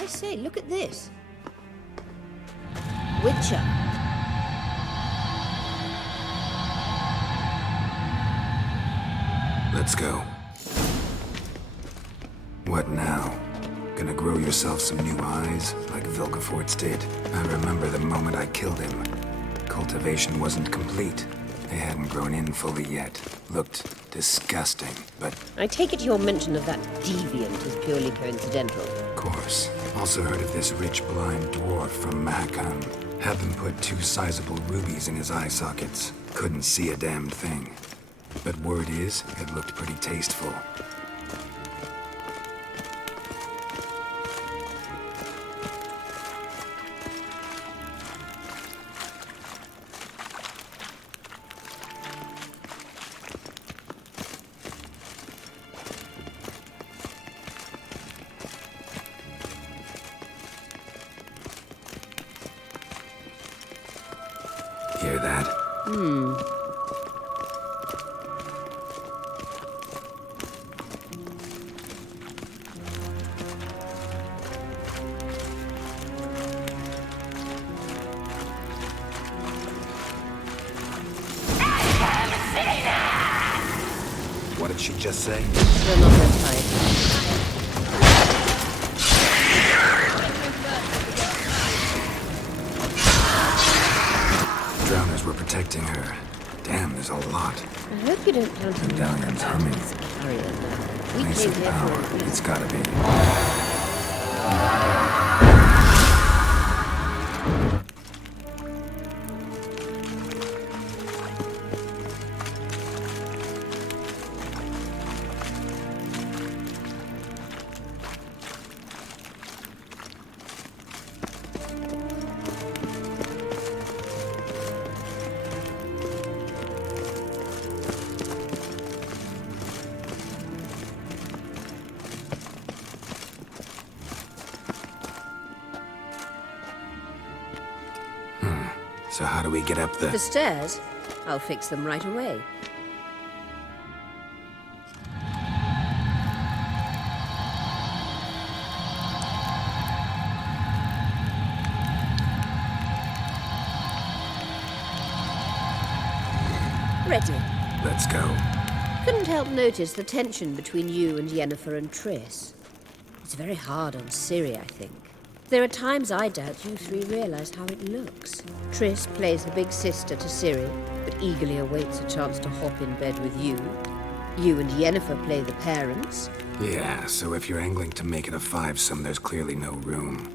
I say, look at this. Witcher. Let's go. What now? Gonna grow yourself some new eyes, like Vilgefortz did? I remember the moment I killed him. Cultivation wasn't complete. They hadn't grown in fully yet. Looked disgusting, but... I take it your mention of that deviant is purely coincidental. Of course. Also heard of this rich blind dwarf from Mahakam. Had them put 2 sizable rubies in his eye sockets. Couldn't see a damned thing. But word is, it looked pretty tasteful. Hear that? What did she just say? They're not that tight. Drowners were protecting her. Damn, there's a lot. I hope you don't count him Medallion's humming. as a carrier now. We Place came of here for power. a reason. It's gotta be. So how do we get up The stairs? I'll fix them right away. Ready. Let's go. Couldn't help notice the tension between you and Yennefer and Triss. It's very hard on Ciri, I think. There are times I doubt you 3 realize how it looks. Triss plays the big sister to Ciri, but eagerly awaits a chance to hop in bed with you. You and Yennefer play the parents. Yeah, so if you're angling to make it a 5-some, there's clearly no room.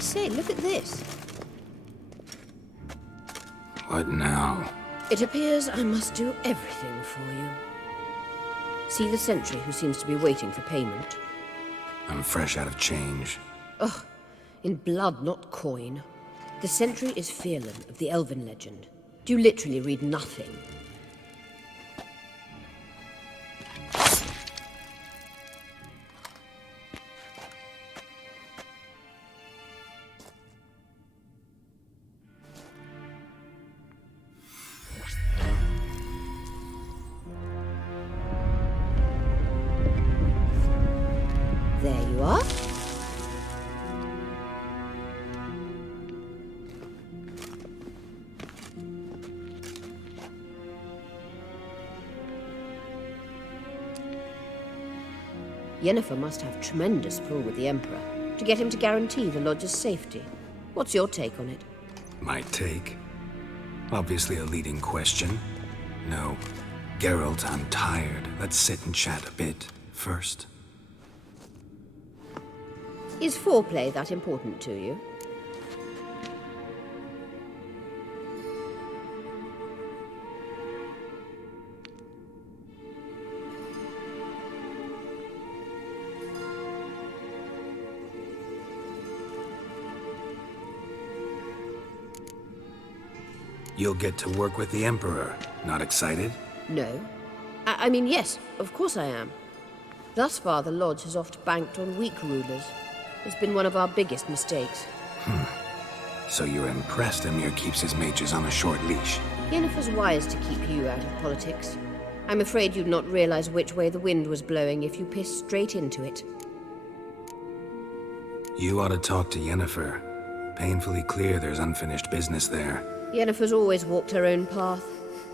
say, look at this. What now? It appears I must do everything for you. See the sentry who seems to be waiting for payment? I'm fresh out of change. Ugh, in blood, not coin. The sentry is Fearlan of the Elven legend. Do you literally read nothing? There you are. Yennefer must have tremendous pull with the Emperor to get him to guarantee the Lodge's safety. What's your take on it? My take? Obviously a leading question. No. Geralt, I'm tired. Let's sit and chat a bit first. Is foreplay that important to you? You'll get to work with the Emperor. Not excited? No. I mean, yes, of course I am. Thus far, the Lodge has oft banked on weak rulers. It's been one of our biggest mistakes. So you're impressed Emir keeps his mages on a short leash? Yennefer's wise to keep you out of politics. I'm afraid you'd not realize which way the wind was blowing if you pissed straight into it. You ought to talk to Yennefer. Painfully clear there's unfinished business there. Yennefer's always walked her own path.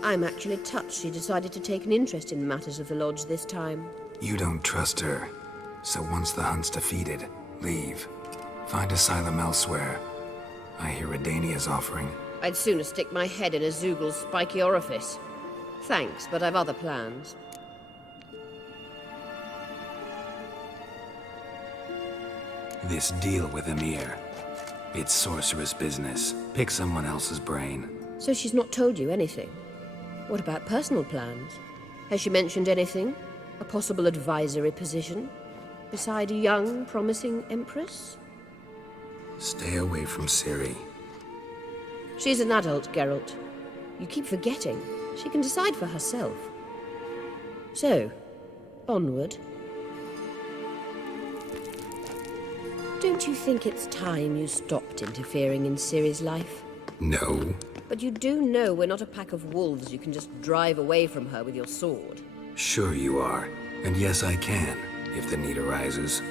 I'm actually touched she decided to take an interest in matters of the Lodge this time. You don't trust her. So once the hunt's defeated, leave. Find asylum elsewhere. I hear Redania's offering. I'd sooner stick my head in a Zoogl's spiky orifice. Thanks, but I've other plans. This deal with Emir. It's sorceress business. Pick someone else's brain. So she's not told you anything? What about personal plans? Has she mentioned anything? A possible advisory position? Beside a young, promising empress? Stay away from Ciri. She's an adult, Geralt. You keep forgetting. She can decide for herself. So, onward. Don't you think it's time you stopped interfering in Ciri's life? No. But you do know we're not a pack of wolves you can just drive away from her with your sword. Sure you are. And yes, I can, if the need arises.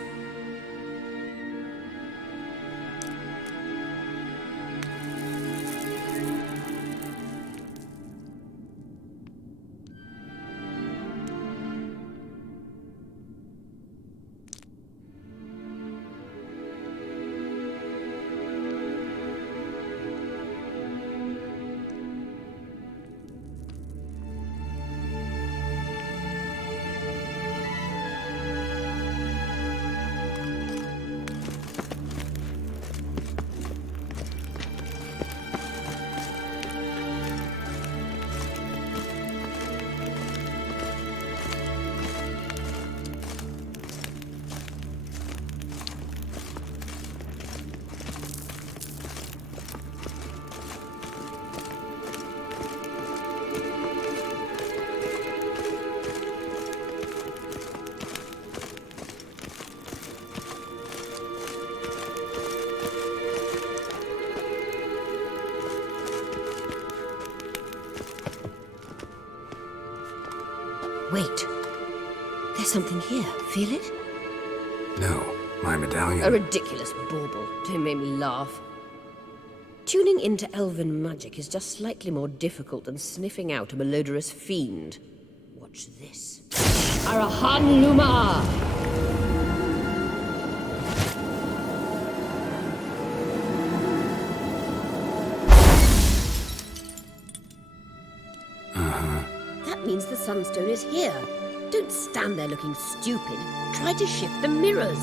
Wait. There's something here. Feel it? No, my medallion. A ridiculous bauble. Don't make me laugh. Tuning into elven magic is just slightly more difficult than sniffing out a malodorous fiend. Watch this. Arahan Luma! That means the Sunstone is here. Don't stand there looking stupid. Try to shift the mirrors.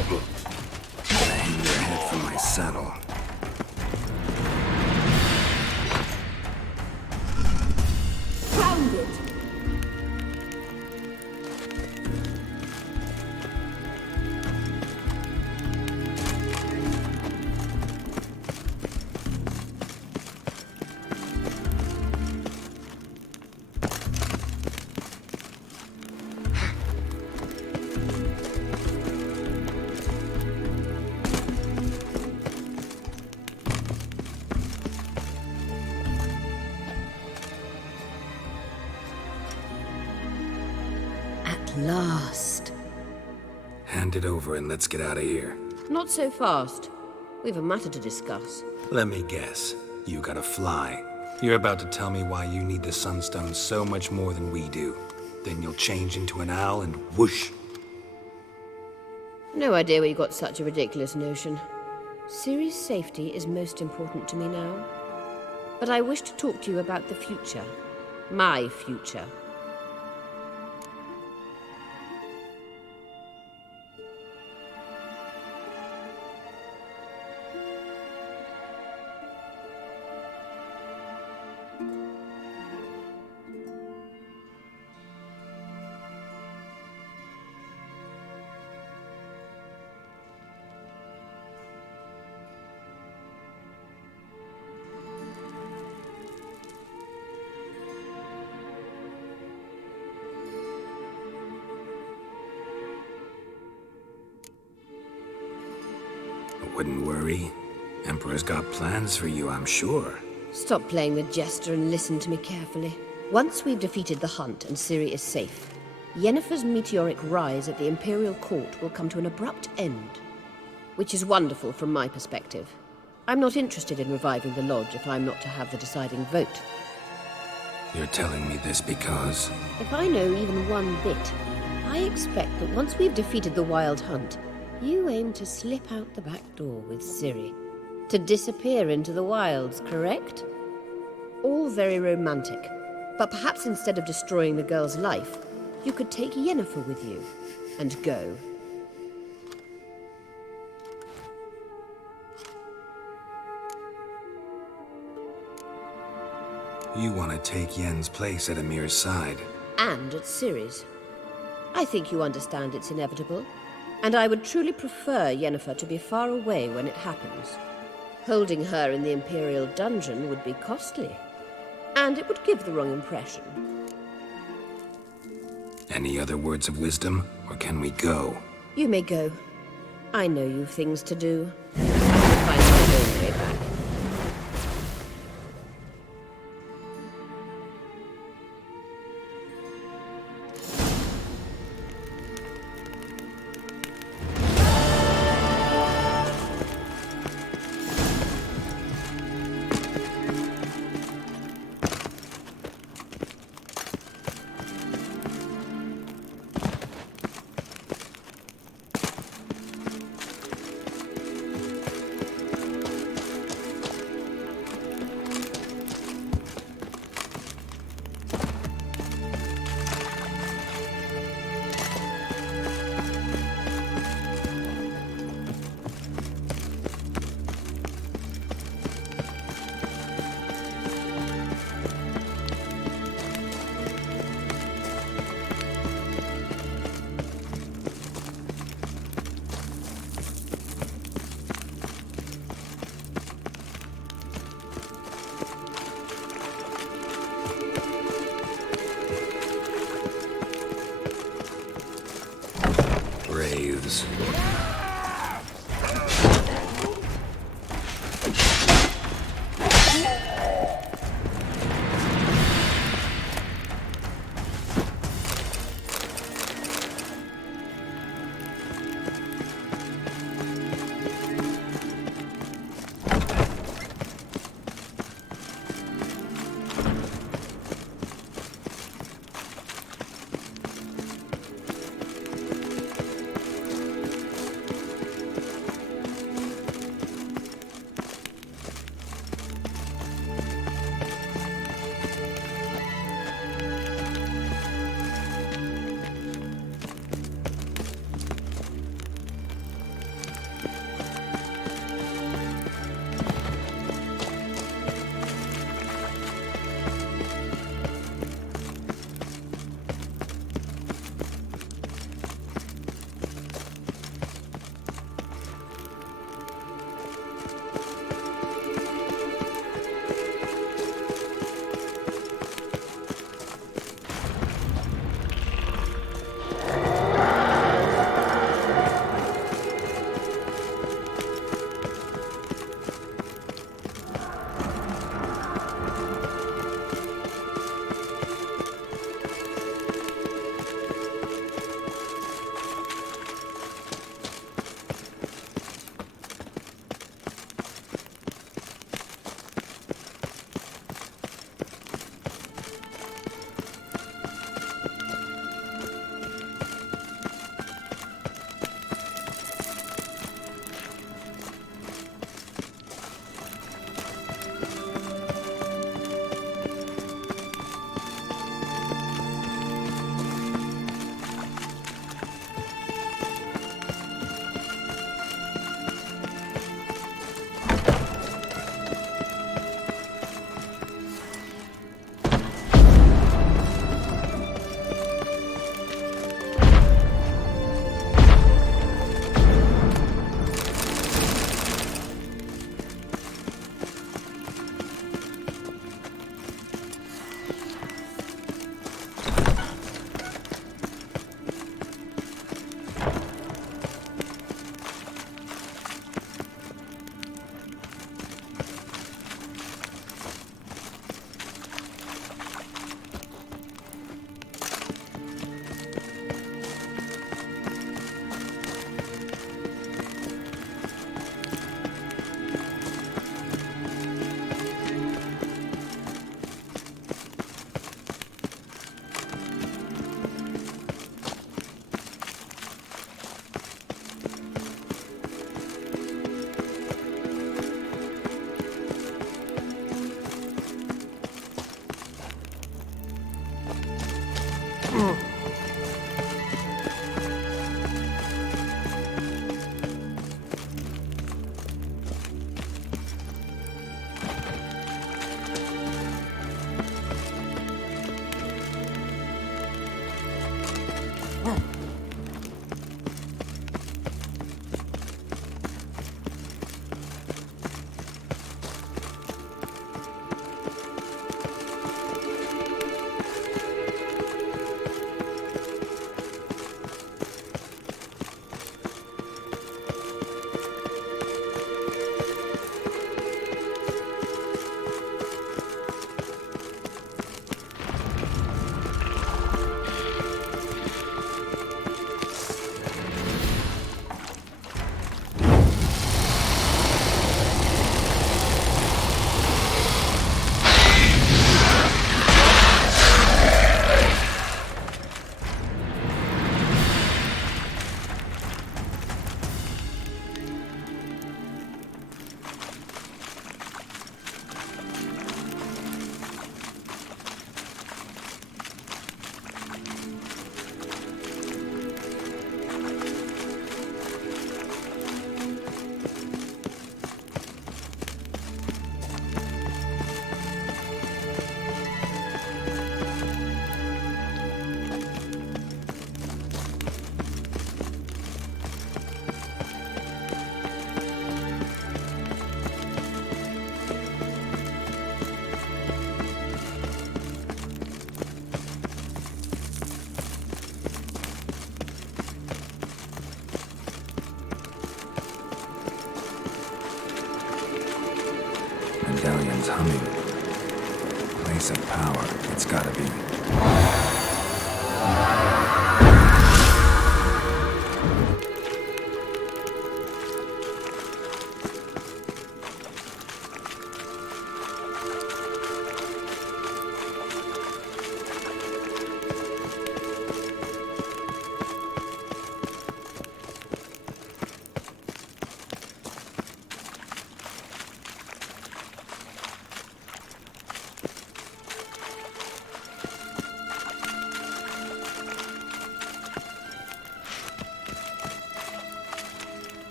trouble. Gonna hang your head from my saddle. Found it! At last. Hand it over and let's get out of here. Not so fast. We've a matter to discuss. Let me guess. You gotta fly. You're about to tell me why you need the Sunstone so much more than we do. Then you'll change into an owl and whoosh. No idea where you got such a ridiculous notion. Ciri's safety is most important to me now. But I wish to talk to you about the future. My future. Wouldn't worry. Emperor's got plans for you, I'm sure. Stop playing the jester and listen to me carefully. Once we've defeated the hunt and Ciri is safe, Yennefer's meteoric rise at the Imperial Court will come to an abrupt end. Which is wonderful from my perspective. I'm not interested in reviving the Lodge if I'm not to have the deciding vote. You're telling me this because... If I know even one bit, I expect that once we've defeated the Wild Hunt, you aim to slip out the back door with Ciri. To disappear into the wilds, correct? All very romantic. But perhaps instead of destroying the girl's life, you could take Yennefer with you and go. You want to take Yen's place at Amir's side. And at Ciri's. I think you understand it's inevitable. And I would truly prefer Yennefer to be far away when it happens. Holding her in the Imperial dungeon would be costly. And it would give the wrong impression. Any other words of wisdom, or can we go? You may go. I know you've things to do. I will find my own way back. medallion's humming. Place of power, it's gotta be.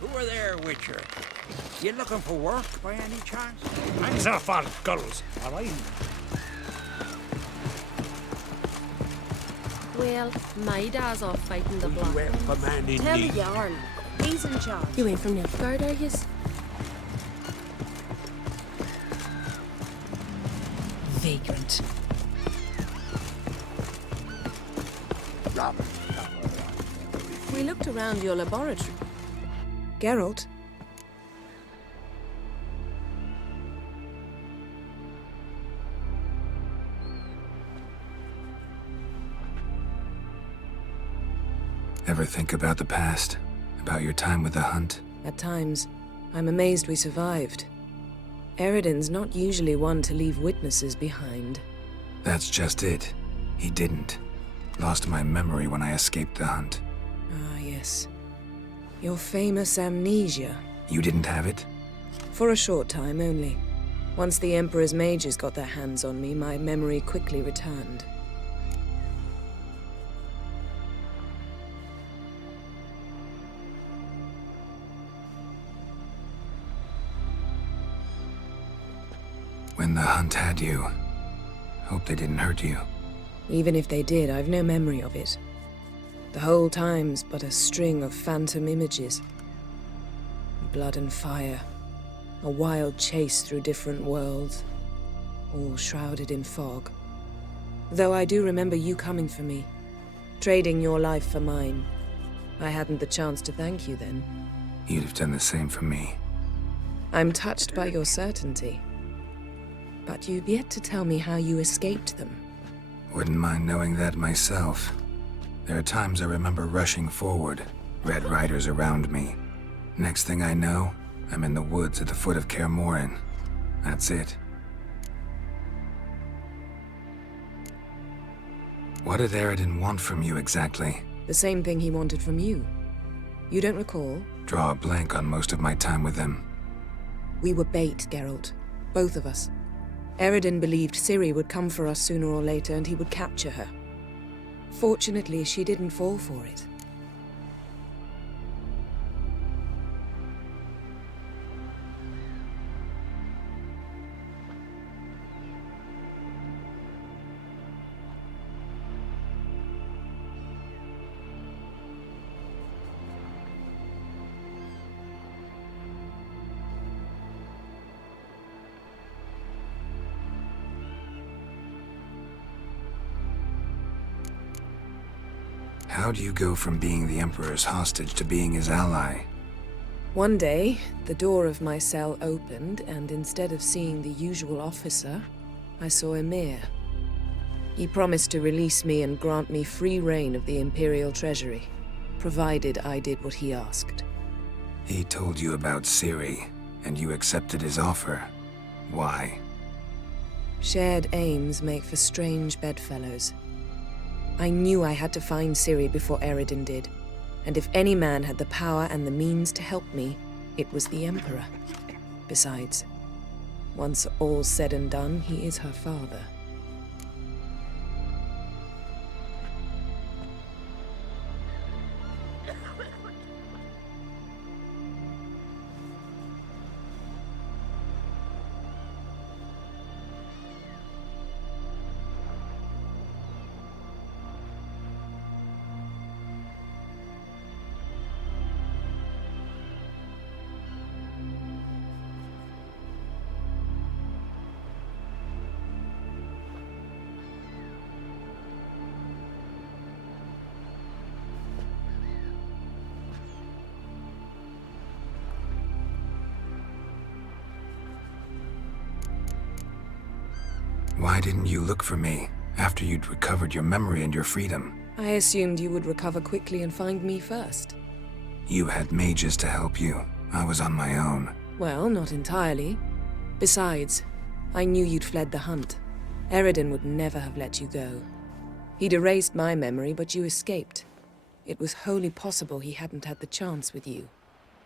Who are there, Witcher? You looking for work by any chance? Hands off our girls, all right? Well, my dad's off fighting the Black Well, Ones. a man in Tell the need. yarn. He's in charge. You ain't from Nilfgaard, are yous? Vagrant. We looked around your laboratory. Geralt? Ever think about the past? About your time with the Hunt? At times, I'm amazed we survived. Eridan's not usually one to leave witnesses behind. That's just it. He didn't. Lost my memory when I escaped the Hunt. Ah, yes. Your famous amnesia. You didn't have it? For a short time only. Once the Emperor's mages got their hands on me, my memory quickly returned. When the Hunt had you, hope they didn't hurt you. Even if they did, I've no memory of it. The whole time's but a string of phantom images. Blood and fire. A wild chase through different worlds. All shrouded in fog. Though I do remember you coming for me. Trading your life for mine. I hadn't the chance to thank you then. You'd have done the same for me. I'm touched by your certainty. But you've yet to tell me how you escaped them. Wouldn't mind knowing that myself. There are times I remember rushing forward, Red Riders around me. Next thing I know, I'm in the woods at the foot of Kaer Morhen. That's it. What did Eridan want from you exactly? The same thing he wanted from you. You don't recall? Draw a blank on most of my time with him. We were bait, Geralt. Both of us. Eredin believed Ciri would come for us sooner or later and he would capture her. Fortunately, she didn't fall for it. How do you go from being the Emperor's hostage to being his ally? One day, the door of my cell opened, and instead of seeing the usual officer, I saw Emir. He promised to release me and grant me free reign of the Imperial Treasury, provided I did what he asked. He told you about Ciri, and you accepted his offer. Why? Shared aims make for strange bedfellows. I knew I had to find Ciri before Eredin did, and if any man had the power and the means to help me, it was the Emperor. Besides, once all's said and done, he is her father. Why didn't you look for me after you'd recovered your memory and your freedom? I assumed you would recover quickly and find me first. You had mages to help you. I was on my own. Well, not entirely. Besides, I knew you'd fled the hunt. Eredin would never have let you go. He'd erased my memory, but you escaped. It was wholly possible he hadn't had the chance with you.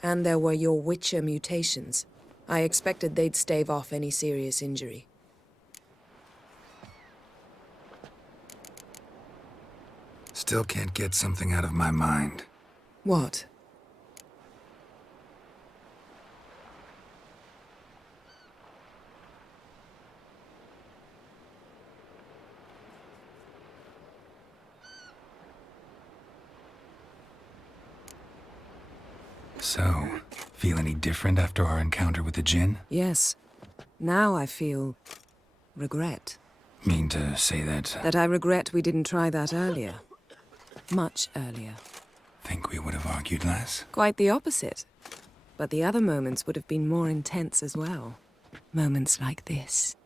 And there were your Witcher mutations. I expected they'd stave off any serious injury. Still can't get something out of my mind. What? So, feel any different after our encounter with the Djinn? Yes. Now I feel regret. Mean to say that... That I regret we didn't try that earlier. Much earlier. Think we would have argued less? Quite the opposite. But the other moments would have been more intense as well. Moments like this.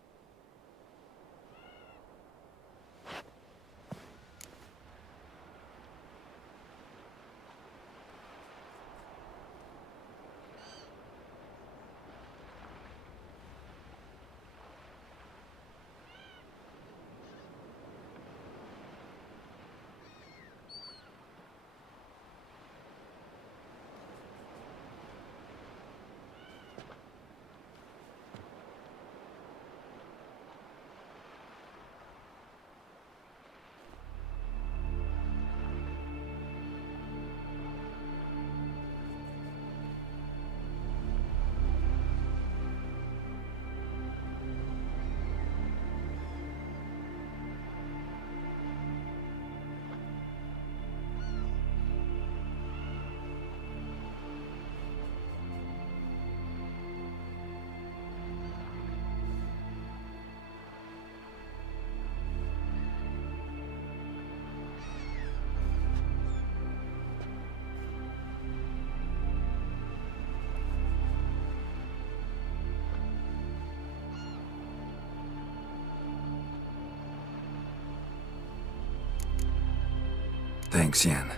Thanks, Yen.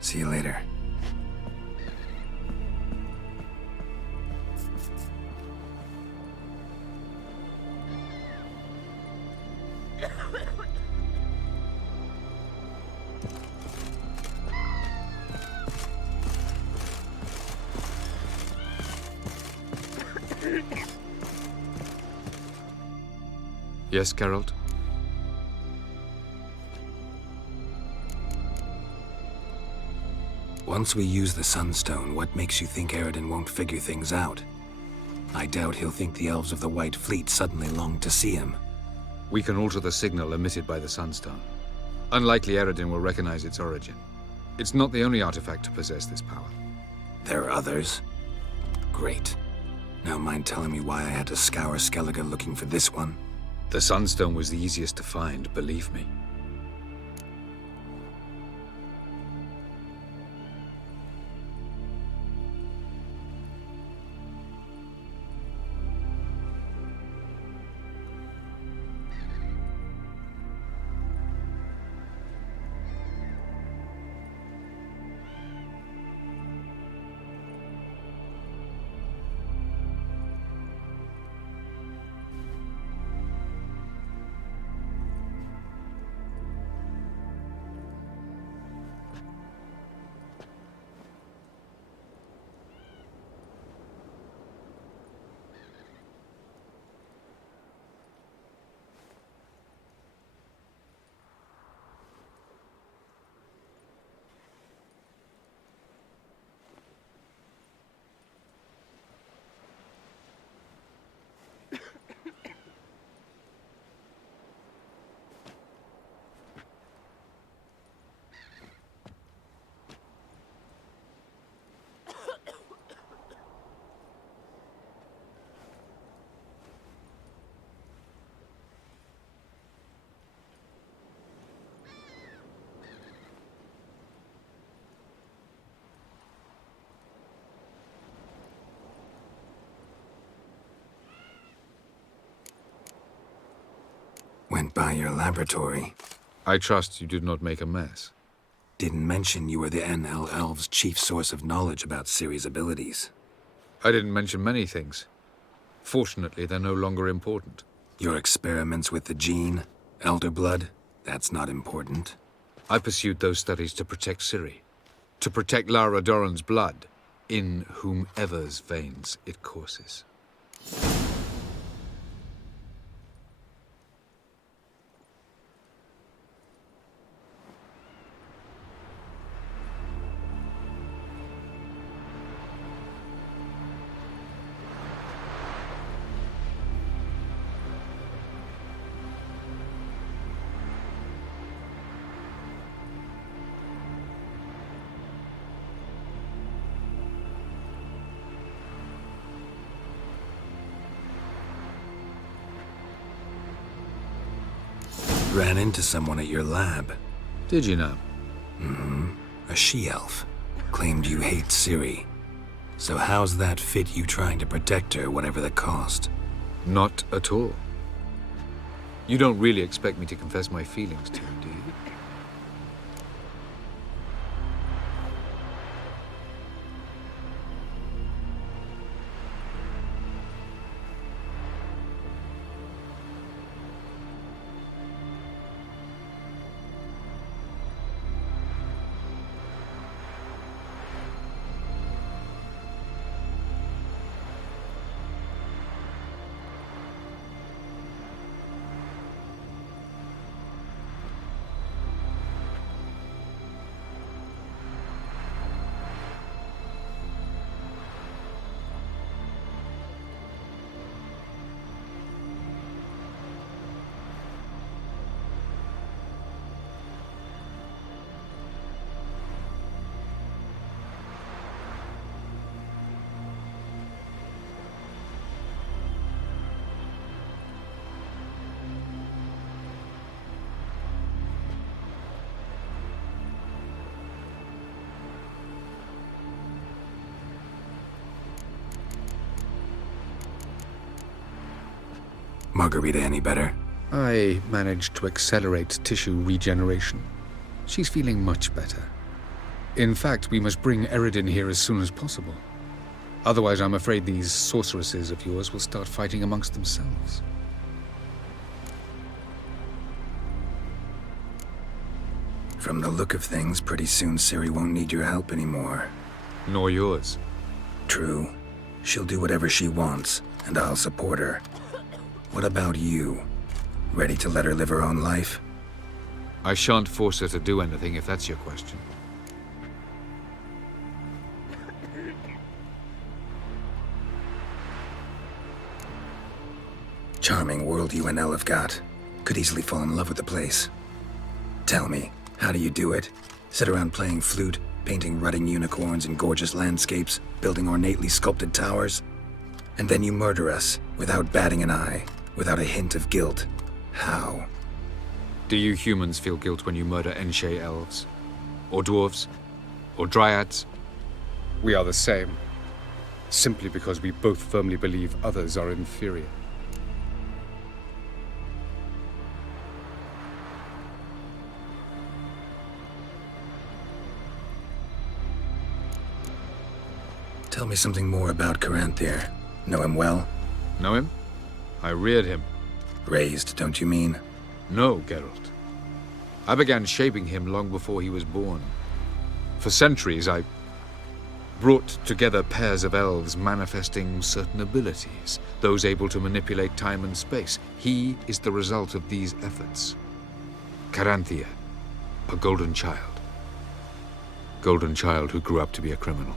See you later. Yes, Geralt? Once we use the Sunstone, what makes you think Eredin won't figure things out? I doubt he'll think the elves of the White Fleet suddenly long to see him. We can alter the signal emitted by the Sunstone. Unlikely Eredin will recognize its origin. It's not the only artifact to possess this power. There are others? Great. Now mind telling me why I had to scour Skellige looking for this one? The Sunstone was the easiest to find, believe me. Went by your laboratory. I trust you did not make a mess. Didn't mention you were the NL Elves' chief source of knowledge about Ciri's abilities. I didn't mention many things. Fortunately, they're no longer important. Your experiments with the gene, Elder Blood, that's not important. I pursued those studies to protect Ciri. To protect Lara Doran's blood, in whomever's veins it courses. Ran into someone at your lab. Did you now? Mm-hmm. A she-elf. Claimed you hate Ciri. So how's that fit you trying to protect her, whatever the cost? Not at all. You don't really expect me to confess my feelings to you, do you? Margarita any better? I managed to accelerate tissue regeneration. She's feeling much better. In fact, we must bring Eredin here as soon as possible. Otherwise, I'm afraid these sorceresses of yours will start fighting amongst themselves. From the look of things, pretty soon Ciri won't need your help anymore. Nor yours. True. She'll do whatever she wants, and I'll support her. What about you? Ready to let her live her own life? I shan't force her to do anything if that's your question. Charming world you and Elle have got. Could easily fall in love with the place. Tell me, how do you do it? Sit around playing flute, painting rutting unicorns in gorgeous landscapes, building ornately sculpted towers? And then you murder us, without batting an eye, without a hint of guilt. How? Do you humans feel guilt when you murder Enshe elves? Or dwarves? Or dryads? We are the same, simply because we both firmly believe others are inferior. Tell me something more about Caranthir. Know him well? Know him? I reared him. Raised, don't you mean? No, Geralt. I began shaping him long before he was born. For centuries, I brought together pairs of elves manifesting certain abilities, those able to manipulate time and space. He is the result of these efforts. Caranthir, a golden child. Golden child who grew up to be a criminal.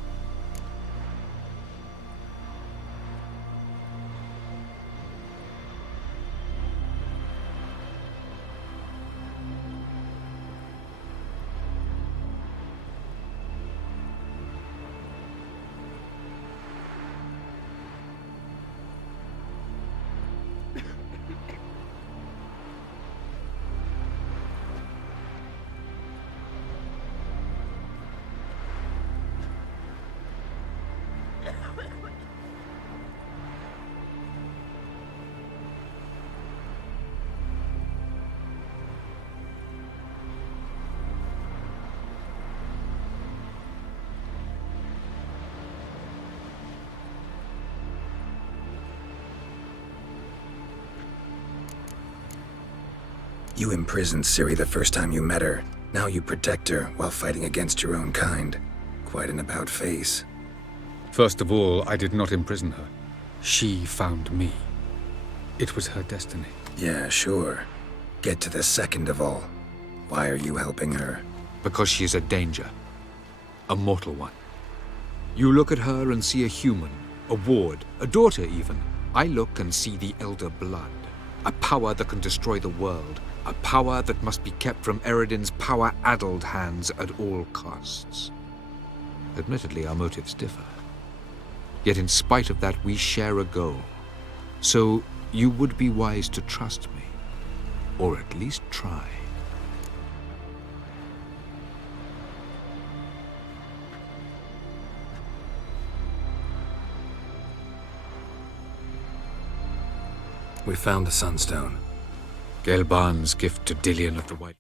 You imprisoned Ciri the first time you met her. Now you protect her while fighting against your own kind. Quite an about-face. First of all, I did not imprison her. She found me. It was her destiny. Yeah, sure. Get to the second of all. Why are you helping her? Because she is a danger. A mortal one. You look at her and see a human, a ward, a daughter even. I look and see the Elder Blood. A power that can destroy the world. A power that must be kept from Eredin's power-addled hands at all costs. Admittedly, our motives differ. Yet in spite of that, we share a goal. So you would be wise to trust me. Or at least try. We found the Sunstone. Gelban's gift to Dillion of the White.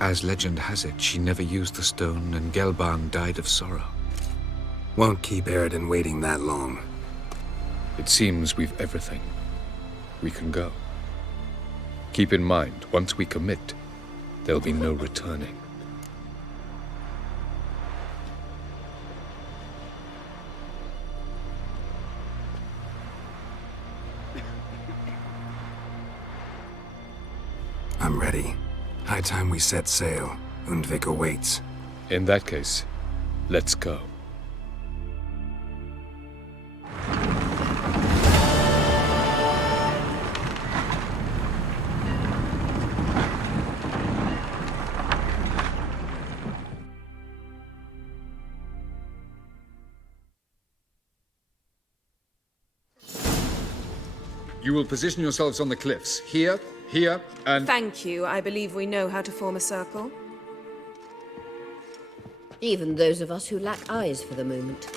As legend has it, she never used the stone, and Gelban died of sorrow. Won't keep Eredin waiting that long. It seems we've everything. We can go. Keep in mind, once we commit, there'll be no returning. I'm ready. High time we set sail. Undvik awaits. In that case, let's go. You will position yourselves on the cliffs. Here, here, and... Thank you. I believe we know how to form a circle. Even those of us who lack eyes for the moment.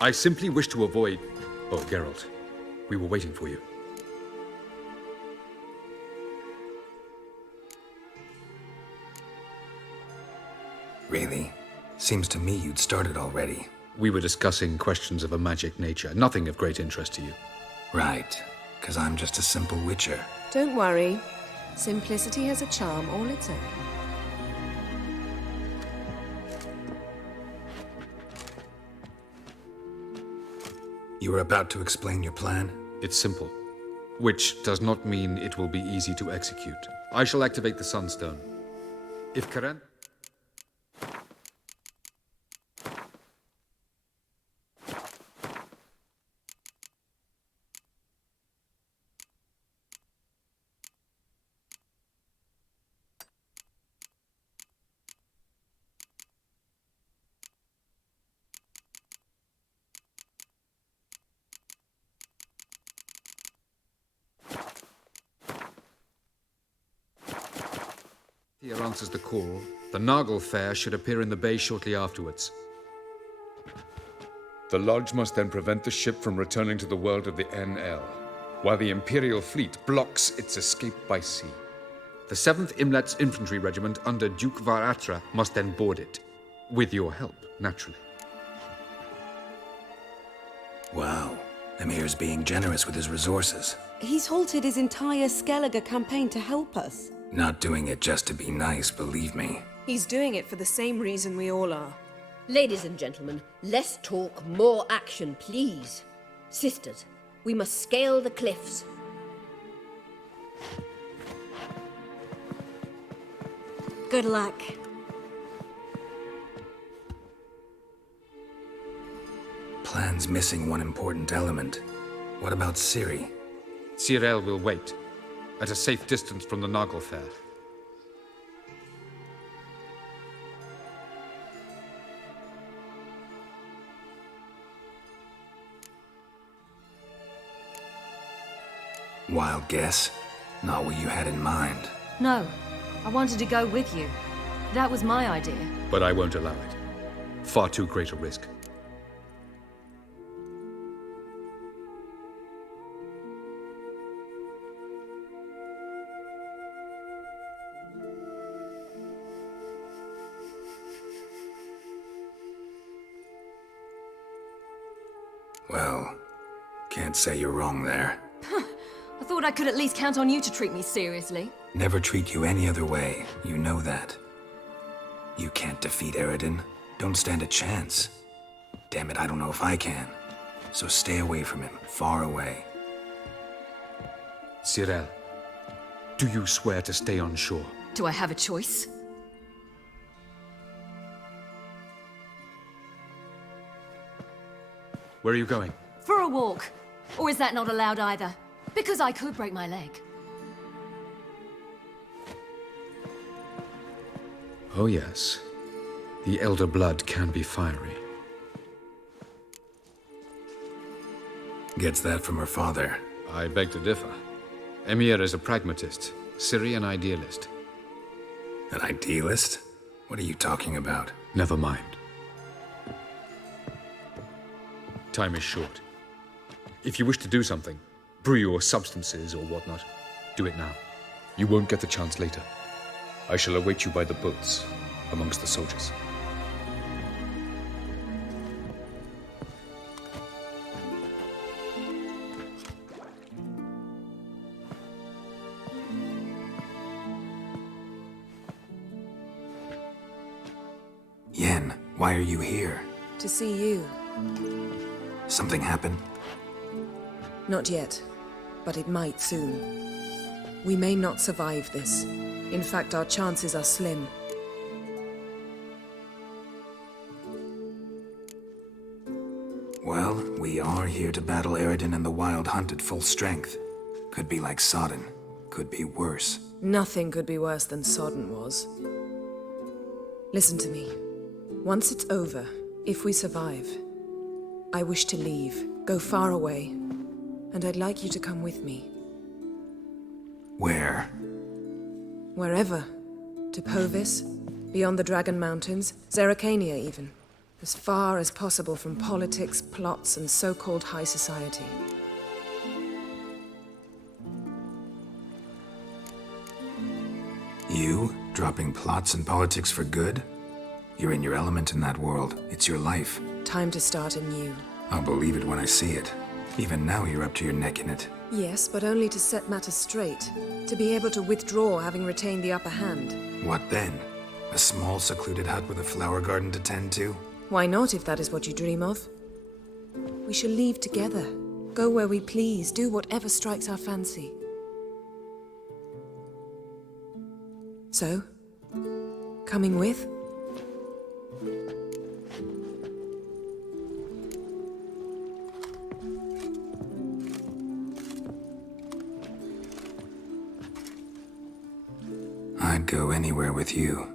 I simply wish to avoid... Oh, Geralt. We were waiting for you. Really? Seems to me you'd started already. We were discussing questions of a magic nature, nothing of great interest to you. Right, because I'm just a simple witcher. Don't worry. Simplicity has a charm all its own. You were about to explain your plan? It's simple, which does not mean it will be easy to execute. I shall activate the Sunstone. If Karen... Here answers the call. The Nargle Fair should appear in the bay shortly afterwards. The Lodge must then prevent the ship from returning to the world of the NL, while the Imperial fleet blocks its escape by sea. The 7th Imlet's Infantry Regiment under Duke Varatra must then board it. With your help, naturally. Wow. Emir's being generous with his resources. He's halted his entire Skellige campaign to help us. Not doing it just to be nice, believe me. He's doing it for the same reason we all are. Ladies and gentlemen, less talk, more action, please. Sisters, we must scale the cliffs. Good luck. Plan's missing one important element. What about Ciri? Cyril will wait, at a safe distance from the Nargle Fair. Wild guess? Not what you had in mind. No, I wanted to go with you. That was my idea. But I won't allow it. Far too great a risk. Well, can't say you're wrong there. I thought I could at least count on you to treat me seriously. Never treat you any other way. You know that. You can't defeat Eridan. Don't stand a chance. Damn it, I don't know if I can. So stay away from him, far away. Cyril, do you swear to stay on shore? Do I have a choice? Where are you going? For a walk. Or is that not allowed either? Because I could break my leg. Oh yes. The Elder Blood can be fiery. Gets that from her father. I beg to differ. Emir is a pragmatist, Ciri an idealist. An idealist? What are you talking about? Never mind. Time is short. If you wish to do something, brew your substances or whatnot, do it now. You won't get the chance later. I shall await you by the boats, amongst the soldiers. Yen, why are you here? To see you. Something happened? Not yet, but it might soon. We may not survive this. In fact, our chances are slim. Well, we are here to battle Eridan and the Wild Hunt at full strength. Could be like Sodden. Could be worse. Nothing could be worse than Sodden was. Listen to me. Once it's over, if we survive, I wish to leave, go far away, and I'd like you to come with me. Where? Wherever. To Povis, beyond the Dragon Mountains, Zerrikania even. As far as possible from politics, plots, and so-called high society. You? Dropping plots and politics for good? You're in your element in that world. It's your life. Time to start anew. I'll believe it when I see it. Even now you're up to your neck in it. Yes, but only to set matters straight. To be able to withdraw having retained the upper hand. What then? A small secluded hut with a flower garden to tend to? Why not, if that is what you dream of? We shall leave together. Go where we please, do whatever strikes our fancy. So, coming with? I'd go anywhere with you.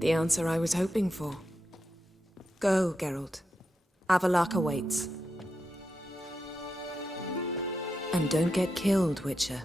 The answer I was hoping for. Go, Geralt. Avalok awaits. And don't get killed, Witcher.